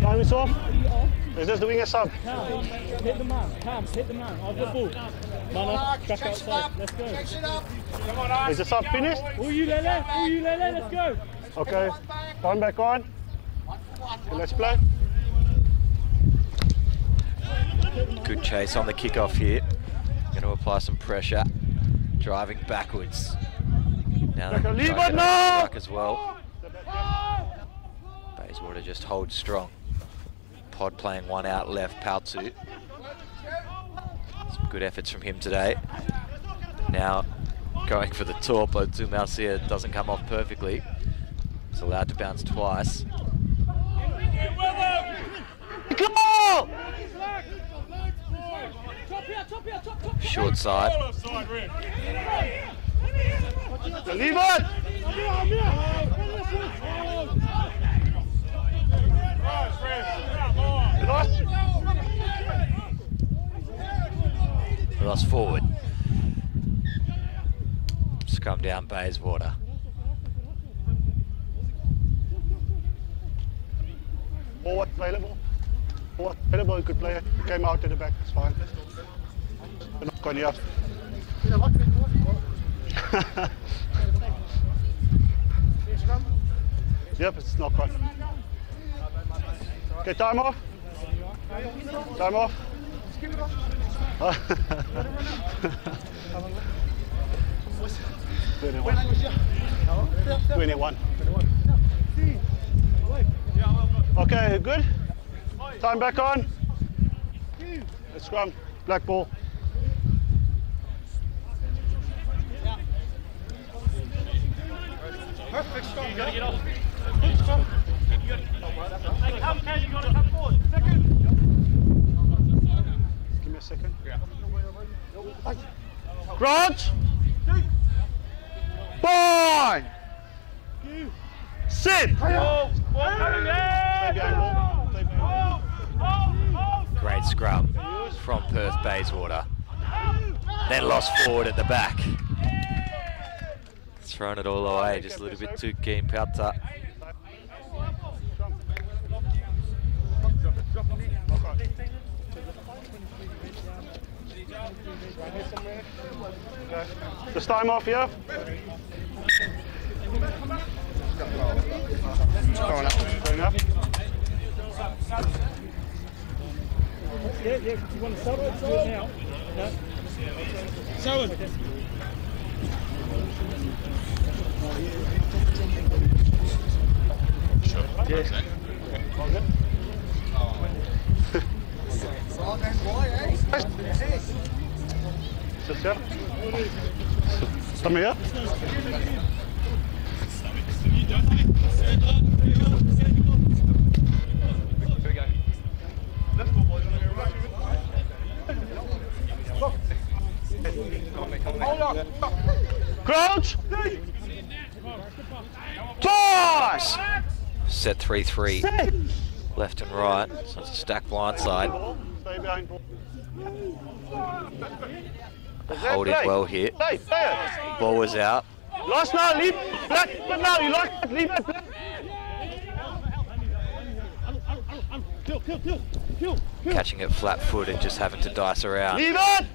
Time is off. They're just doing a sub. Hit the man. Hit the man. I've got ball. Mana, back outside. Let's go. Is the sub finished? All you Lele. Let's go. Okay, time back on. Okay, let's play. Good chase on the kickoff here. Going to apply some pressure. Driving backwards. Now they can Leave try it to now! as well. Bayswater just holds strong. Pod playing one out left, Paltu. Some good efforts from him today. Now going for the torp. Otu Marcia doesn't come off perfectly. It's allowed to bounce twice. Go! Short side. Leave it! Lost forward. Just come down Bayswater. Forward available. Forward available, you could play it. Came out to the back, it's fine. We're not going yet. Yep, it's not quite. Okay, time off. Time off. 21. Okay, good. Time back on. Let's scrum. Black ball. Perfect scrum. You gotta get off. Good scrum. Hey, come, you gotta come forward. Second. Give me a second. Crunch. Boy. Sit. Ball coming in. Stay behind ball. Stay behind ball. Great scrum from Perth-Bayswater. Then lost forward at the back. Thrown it all away, just a little bit too keen. Pelter. Just time off here. Going up. Yeah, you want to stop it? Do it now. No. So it. Sure. Yeah. All good. Just here. Come here. Crouch! Toss! Set 3-3. Left and right. So it's a stack blindside. Stay behind ball. Holding well here. Ball was out. Lost now, leave. Black, but now you lost. Leave it. Catching it flat-footed, just having to dice around. Leave it.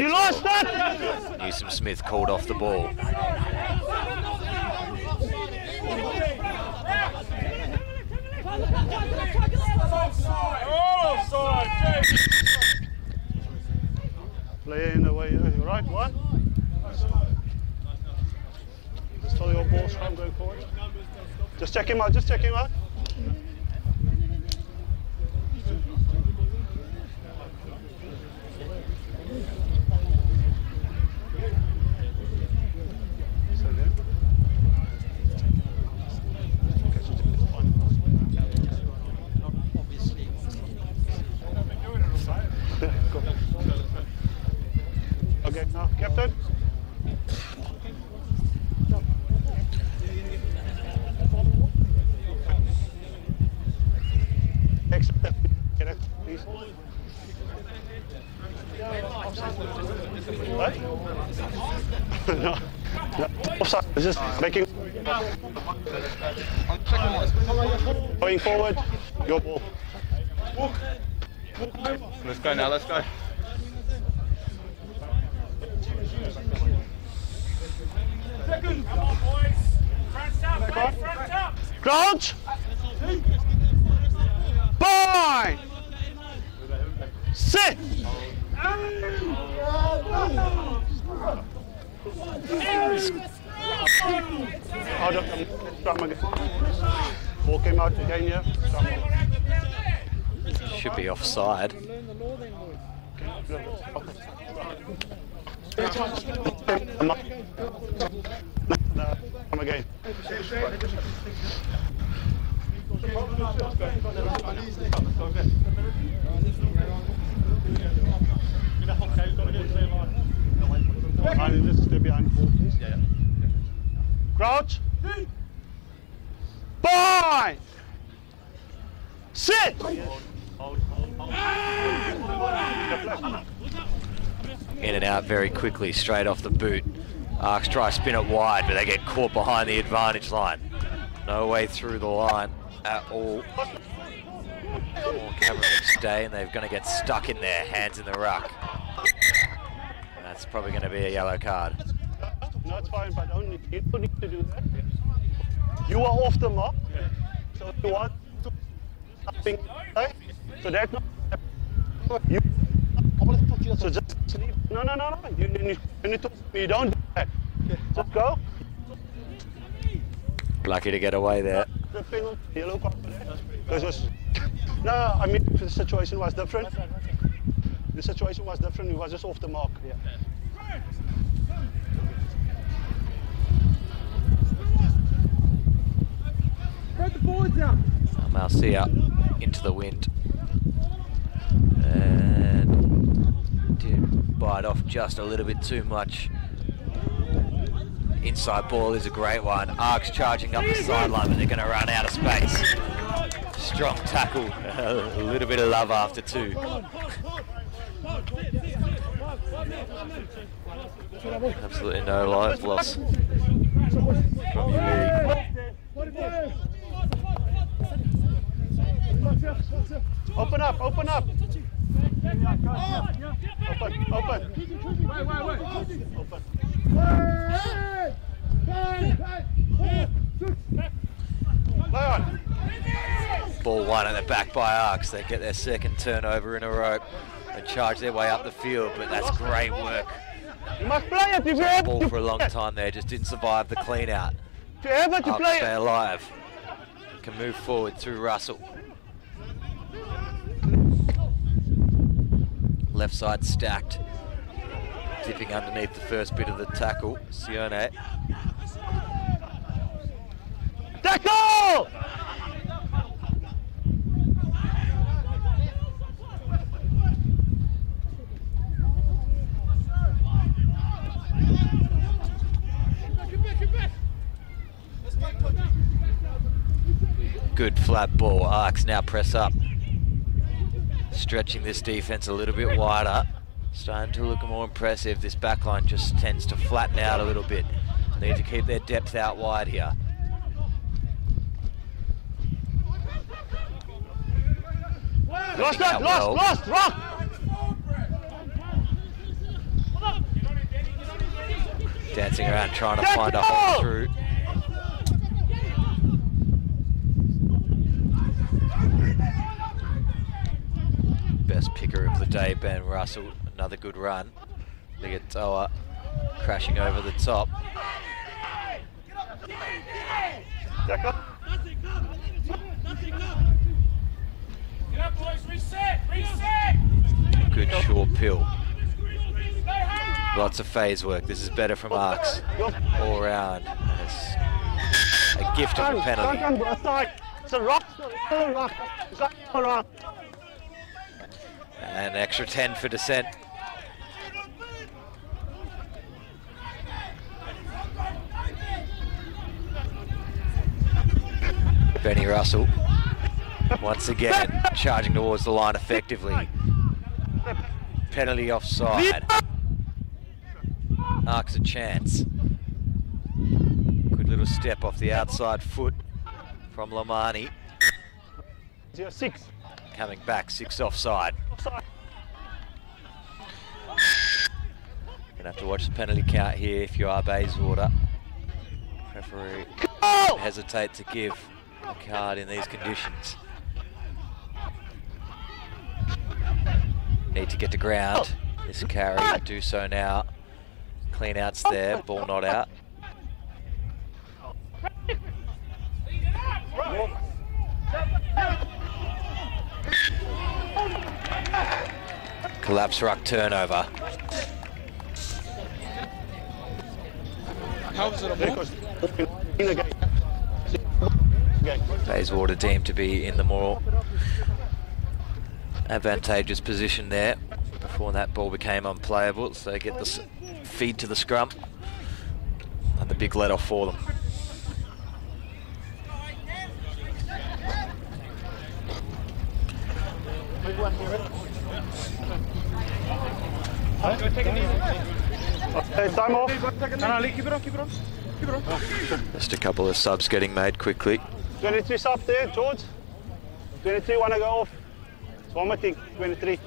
You lost that. Newsom Smith called off the ball. Play in the way, you're right, one. Just follow your ball scrum going forward. Just check him out, just check him out. Okay, now, Captain. Excellent. Get it, please. What? No. Offside. It's just making. Going forward. Your ball. Let's go now, let's go. Come on, boys. Front up, mate. Front up. Crouch. Point. Sit. Out of scrum again. Ball came out again here. Should be offside. Come again. Just stay behind the ball, please. Yeah. Crouch. Point. Sit. In and out very quickly, straight off the boot. ARKS try spin it wide, but they get caught behind the advantage line. No way through the line at all. More camera stay, and they're going to get stuck in there, hands in the ruck. And that's probably going to be a yellow card. No, it's fine, but you don't need to do that. You are off the mark, so you want to so that's not you. So just leave. No. You need to. You don't do that. Just go. Lucky to get away there. The penalty, yellow card. Because no, I mean the situation was different. The situation was different. He was just off the mark. Yeah. Spread the boards out. Marcia into the wind. And did bite off just a little bit too much. Inside ball is a great one. ARKS charging up the sideline, but they're going to run out of space. Strong tackle. A little bit of love after two. Absolutely no life loss from UB. Open up, open up. Open, open. Open. Play on. Ball one at the back by ARKS. They get their second turnover in a row. They charge their way up the field, but that's great work. You must play it if you have Ball to for a long time there, just didn't survive the clean out. If you ever to ARKS play stay it. alive. Can move forward through Russell. Left side stacked. Dipping underneath the first bit of the tackle. Sione. Tackle! Good flat ball. ARKS now press up. Stretching this defense a little bit wider. Starting to look more impressive. This backline just tends to flatten out a little bit. Need to keep their depth out wide here. Lost that, lost, rock! Dancing around trying to find a hole through. Best picker of the day, Ben Russell. Another good run. Ligatoa crashing over the top. Tackle. Get up, boys, reset, reset! Good short pill. Lots of phase work. This is better from ARKS all around. It's a gift of a penalty. It's a rock, it's a rock, it's a rock. And extra 10 for descent. Benny Russell, once again, charging towards the line effectively. Penalty offside. ARKS a chance. Good little step off the outside foot from Lamani. 6. Coming back, 6 offside. Gonna have to watch the penalty count here if you are Bayswater. Referee hesitate to give a card in these conditions. Need to get to ground. This carry, do so now. Clean outs there, ball not out. Collapse ruck turnover. Bayswater deemed to be in the more advantageous position there before that ball became unplayable, so they get the feed to the scrum. Another big let off for them. Okay, time off. No, keep it on, keep it on. Keep it on. Just a couple of subs getting made quickly. 23 sub there, George. 23 want to go off. It's one more thing, 23.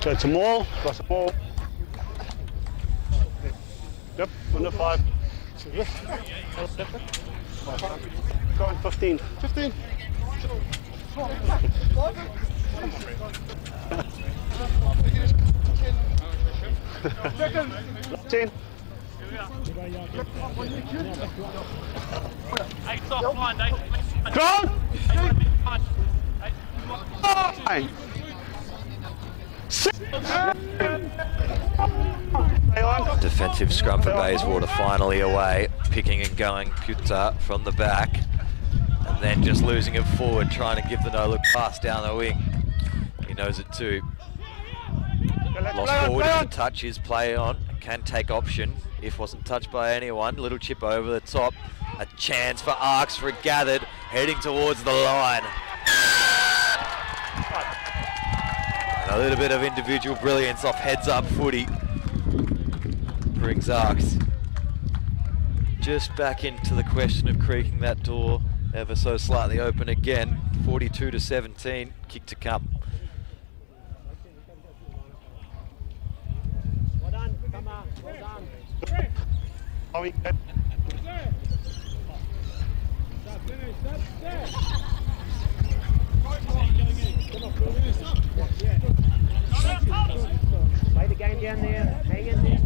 So it's a maul, plus a maul. Yep, under 5. Yes. Go on, 15. 15. 10. Hey, soft line, Dave. Ground! Nine. 6. Defensive scrum for Bayswater finally away. Picking and going Putta from the back. And then just losing it forward, trying to give the no-look pass down the wing. He knows it too. Lost forward if the touch is play on. Can take option if wasn't touched by anyone. Little chip over the top. A chance for ARKS regathered, heading towards the line. And a little bit of individual brilliance off heads-up footy brings ARKS just back into the question of creaking that door ever so slightly open again. 42-17, kick to come. Well done, come on, well done. Are we good? Play the game down there, hang in there.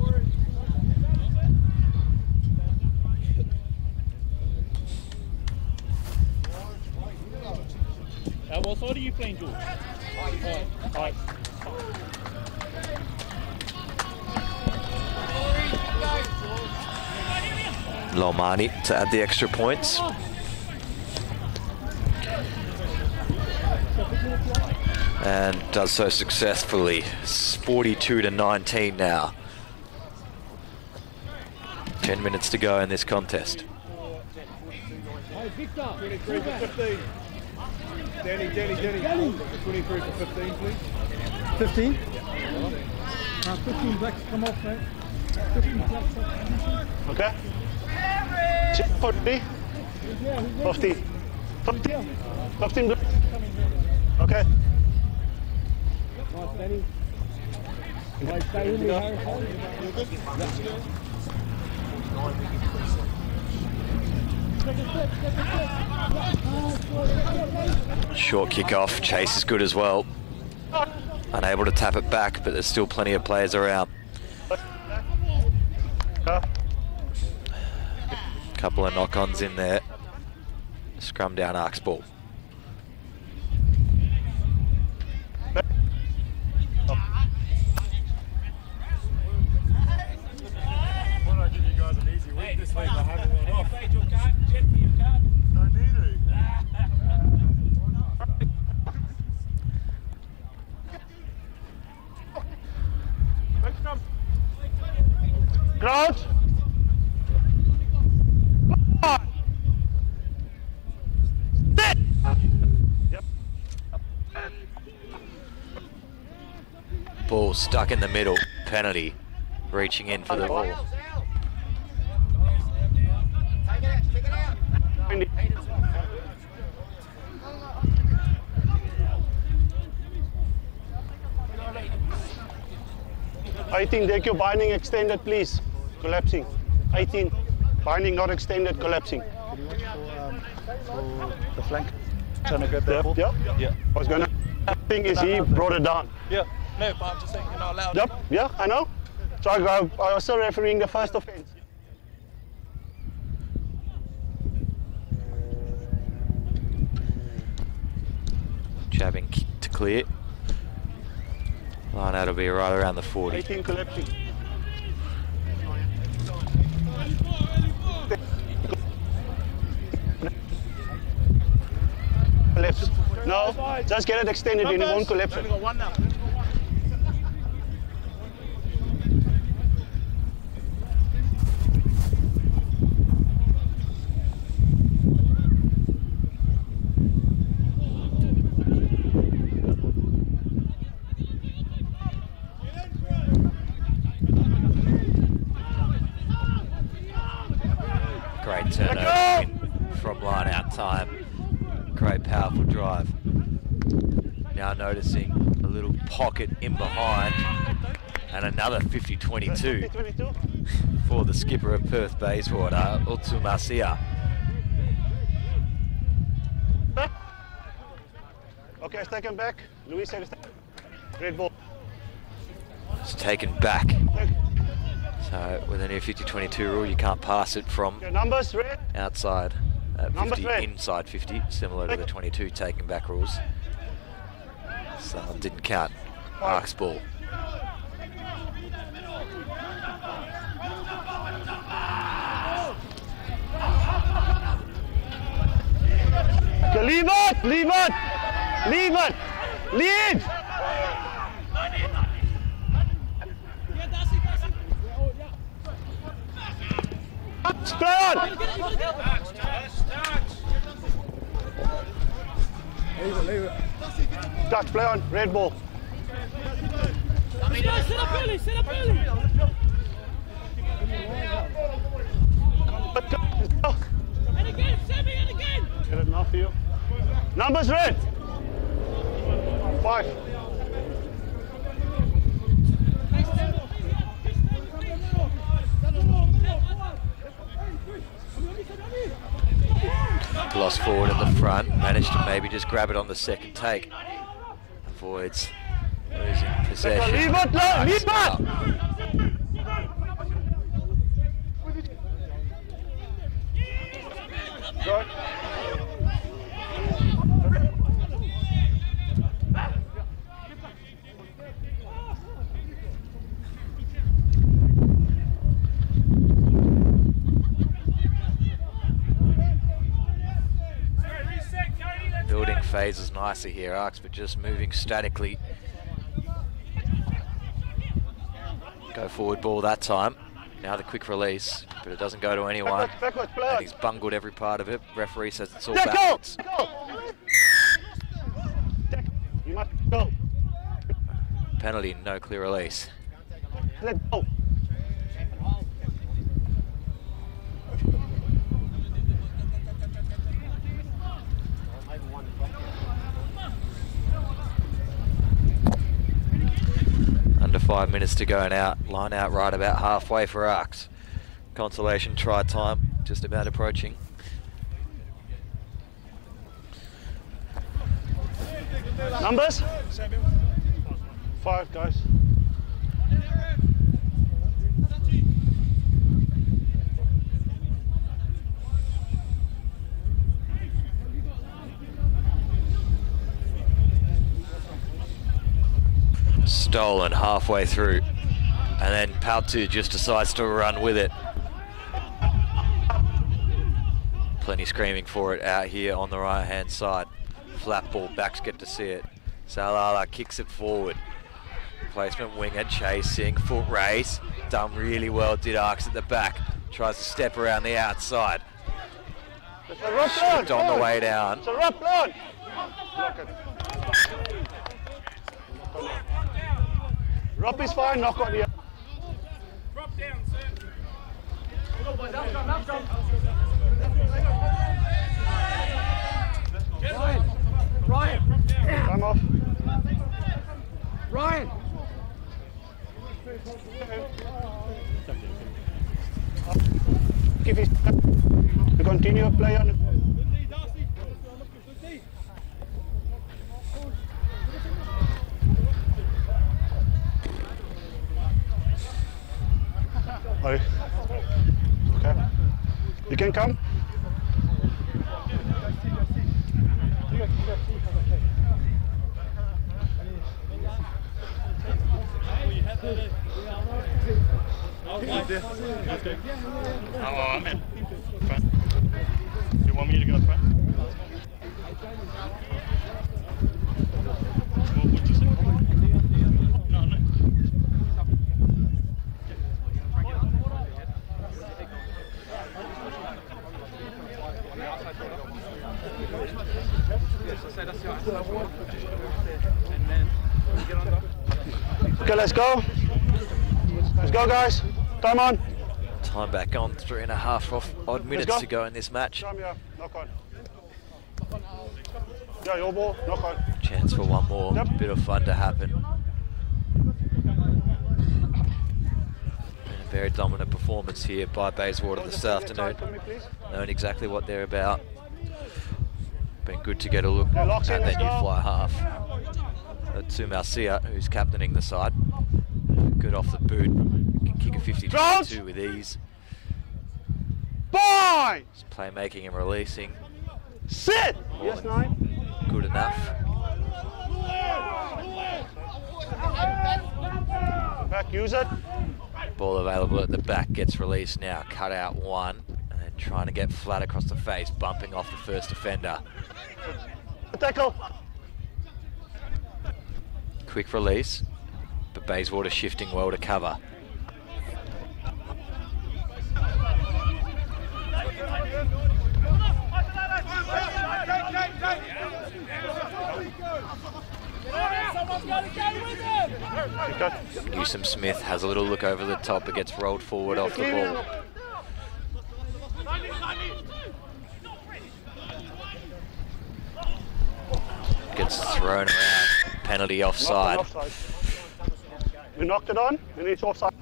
What side are you playing, George? Right. Lomani to add the extra points. And does so successfully. It's 42-19 now. 10 minutes to go in this contest. Victor, 23 for 15. Danny. 23 for 15, please. 15? 15 blacks come off, mate. 15 blacks. Okay. 40. 50. 15. Okay. Nice, Danny. Right, stay in there, Harry. Short kick off. Chase is good as well. Unable to tap it back, but there's still plenty of players around. Couple of knock-ons in there. Scrum down ARKS ball. Crouch. Ball stuck in the middle. Penalty. Reaching in for the ball. I think take your binding extended, please. Collapsing. 18. Binding not extended, collapsing. For the flank. Trying to grab that ball. Yep. Yeah. I was gonna. Thing is he brought it down. Yeah. No, but I'm just saying you're not allowed. Yep. Yeah, I know. So I was still refereeing the first offence. Jabbing to clear. Line out will be right around the 40. 18 collapsing. Collapse. No, just get it extended and it won't collapse. Only got one now. Great turnover from line out time. Great powerful drive. Now noticing a little pocket in behind and another 50-22 for the skipper of Perth-Bayswater, Utsumasia. Okay, it's taken back. Louis said it's red ball. It's taken back. So with a new 50-22 rule, you can't pass it from Your numbers red. outside 50, red. inside 50, similar to the 22 taking back rules. So didn't count. ARKS ball. Leave it! Leave it! Leave it! Lead! Play on! Leave it. Touch, play on. Red ball. Sit up early, sit up early. And again, Sammy, and again. Get it now for you. Numbers red. 5. Lost forward at the front, managed to maybe just grab it on the second take. Avoids losing possession. Leave it, leave it! Go. Building phases nicely here, ARKS, but just moving statically. Go forward ball that time. Now the quick release, but it doesn't go to anyone. Backwards, play And on. he's bungled every part of it. Referee says it's all Let go! backwards. Go! You must go. Penalty, no clear release. Let go. Under 5 minutes to go now. Line out right about halfway for ARKS. Consolation try time just about approaching. Numbers? 5, guys. Stolen halfway through. And then Paltu just decides to run with it. Plenty screaming for it out here on the right hand side. Flat ball, backs get to see it. Salala kicks it forward. Placement winger chasing, foot race. Done really well, did ARKS at the back. Tries to step around the outside. It's a rough Stripped line. on the way down. It's a rough line. Knock it. Rough is fine, knock on here. Ryan! Come off. Ryan! Give his to continue play on. Oi. Okay. You can come. Oh, I'm in. Front. You want me to go front? No, no. Okay, let's go. Let's go, guys. Come on. Time back on, 3.5 odd minutes go. to go in this match. Come here. Knock on. Yeah, your ball. Knock on. Chance for one more Yep. bit of fun to happen. And a very dominant performance here by Bayswater this afternoon. For me, please. Knowing exactly what they're about. Been good to get a look Yeah, at locks in, that let's new go. fly half. To Marcia, who's captaining the side. Good off the boot. Can kick a 50-22 with ease. Fine. Just playmaking and releasing. Sit. More Yes, than 9. Good enough. Back, use it. Ball available at the back, gets released now. Cut out one. And trying to get flat across the face, bumping off the first defender. Tackle. Quick release, but Bayswater shifting well to cover. Newsom Smith has a little look over the top, but gets rolled forward off the ball. Gets thrown around, penalty offside. We knocked it on, and it's offside.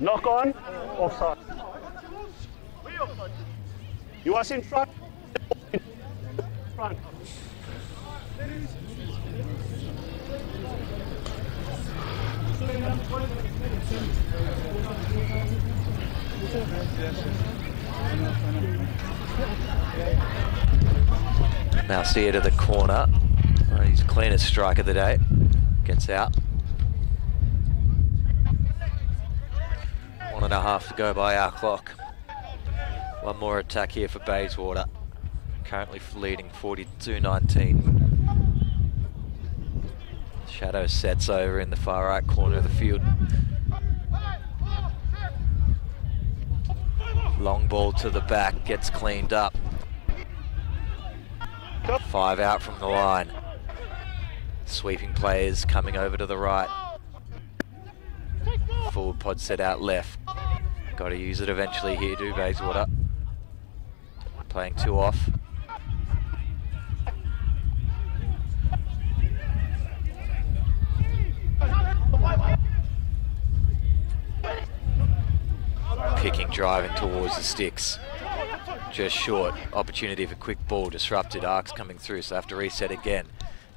Knock on, offside. You are in front. Front. Marcia to the corner. He's cleanest strike of the day. Gets out. 1.5 to go by our clock. One more attack here for Bayswater. Currently leading 42-19. Shadow sets over in the far right corner of the field. Long ball to the back, gets cleaned up. 5 out from the line. Sweeping players coming over to the right. Forward pod set out left. Got to use it eventually here, do Bayswater. Playing 2 off. Picking, driving towards the sticks. Just short. Opportunity for quick ball disrupted. ARKS coming through, so have to reset again.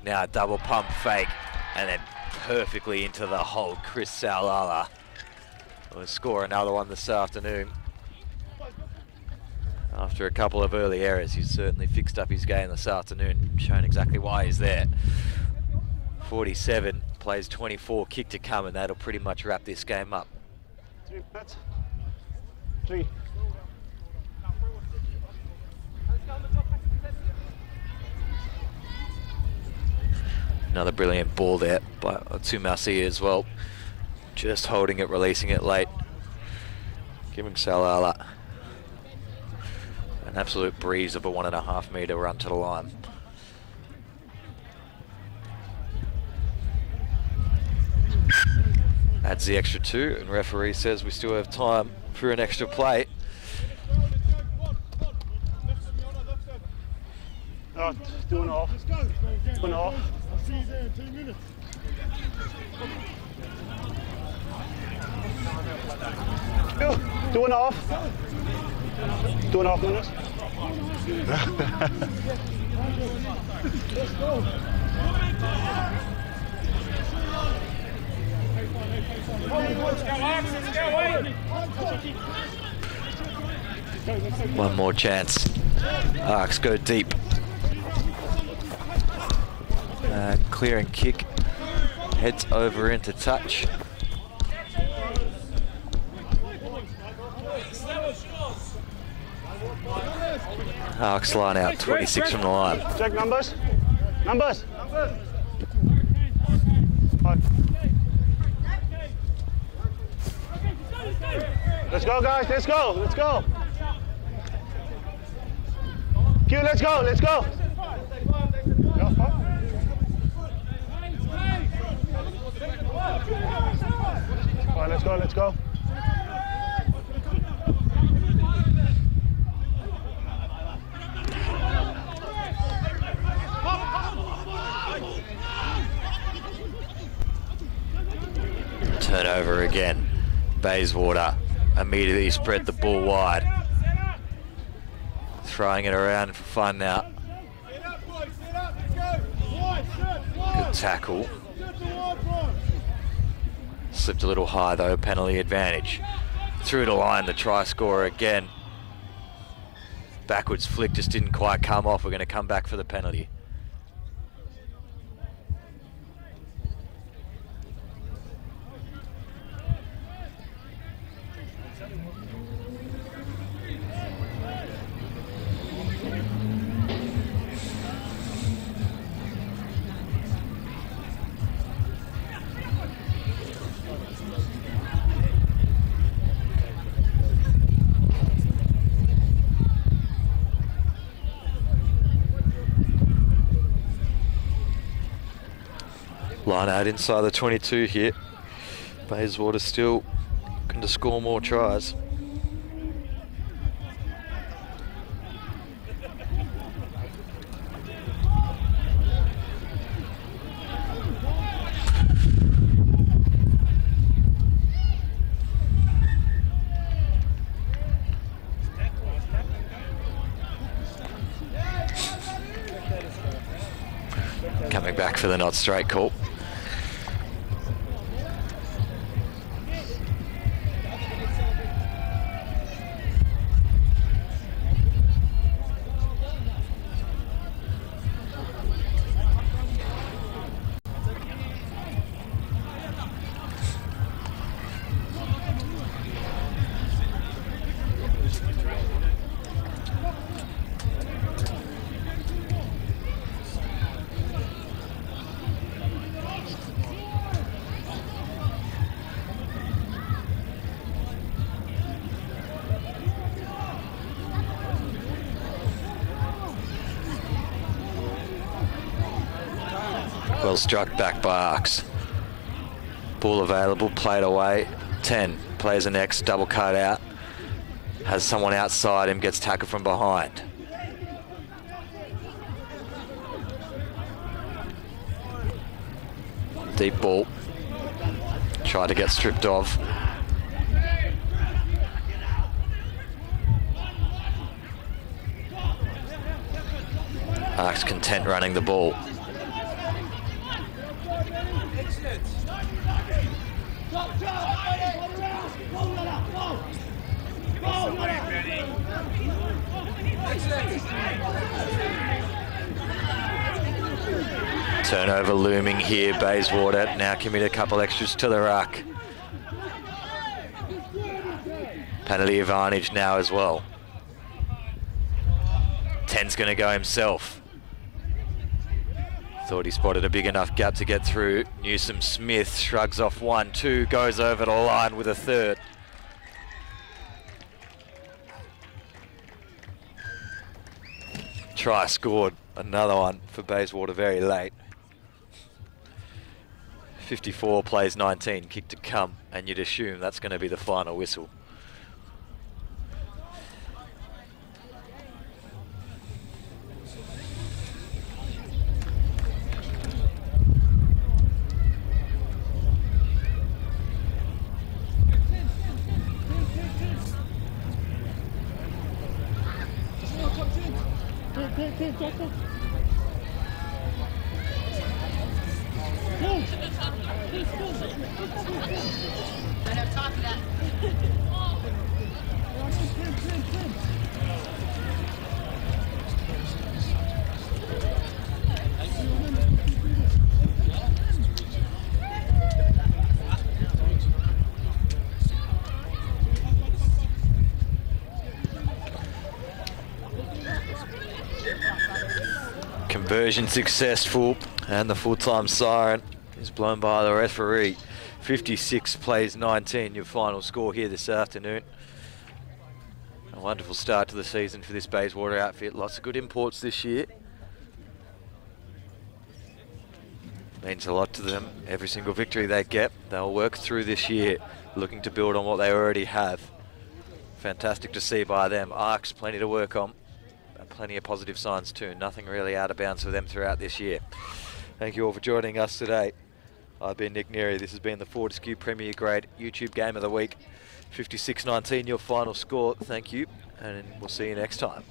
Now a double pump fake, and then perfectly into the hole. Chris Salala will score another one this afternoon. After a couple of early errors, he's certainly fixed up his game this afternoon, shown exactly why he's there. 47, plays 24, kick to come, and that'll pretty much wrap this game up. 3 minutes. 3. Another brilliant ball there by Marcia as well. Just holding it, releasing it late. Giving Salala an absolute breeze of a 1.5 metre run to the line. Adds the extra 2, and referee says we still have time for an extra play. Oh, 2.5. 2.5. I'll see you there in 2 minutes. 2.5. 2.5 minutes. One more chance. ARKS go deep. Clearing kick. Heads over into touch. ARKS line out, 26 from the line. Check numbers. Numbers. 5. Let's go, guys. Let's go. Let's go. Q, let's go. Let's go. Yeah, 5. All right, let's go. Let's go. Turnover again. Bayswater immediately spread the ball wide. Throwing it around for fun now. Good tackle. Slipped a little high though, penalty advantage. Through the line, the try scorer again. Backwards flick just didn't quite come off. We're going to come back for the penalty. Line out inside the 22 here. Bayswater still looking to score more tries. Coming back for the not straight call. Well struck back by ARKS. Ball available, played away. 10, plays the next, double cut out. Has someone outside him, gets tackled from behind. Deep ball. Tried to get stripped off. ARKS content running the ball. Turnover looming here, Bayswater now commit a couple extras to the ruck. Penalty advantage now as well. 10's going to go himself. Thought he spotted a big enough gap to get through. Newsom Smith shrugs off 1, 2, goes over the line with a third. Try scored, another one for Bayswater very late. 54 plays 19, kick to come, and you'd assume that's going to be the final whistle. Conversion successful, and the full-time siren is blown by the referee. 56 plays 19, your final score here this afternoon. A wonderful start to the season for this Bayswater outfit. Lots of good imports this year. Means a lot to them. Every single victory they get, they'll work through this year, looking to build on what they already have. Fantastic to see by them. ARKS, plenty to work on. Plenty of positive signs too. Nothing really out of bounds for them throughout this year. Thank you all for joining us today. I've been Nick Neary. This has been the Fortescue Premier Grade YouTube Game of the Week. 56-19 your final score. Thank you, and we'll see you next time.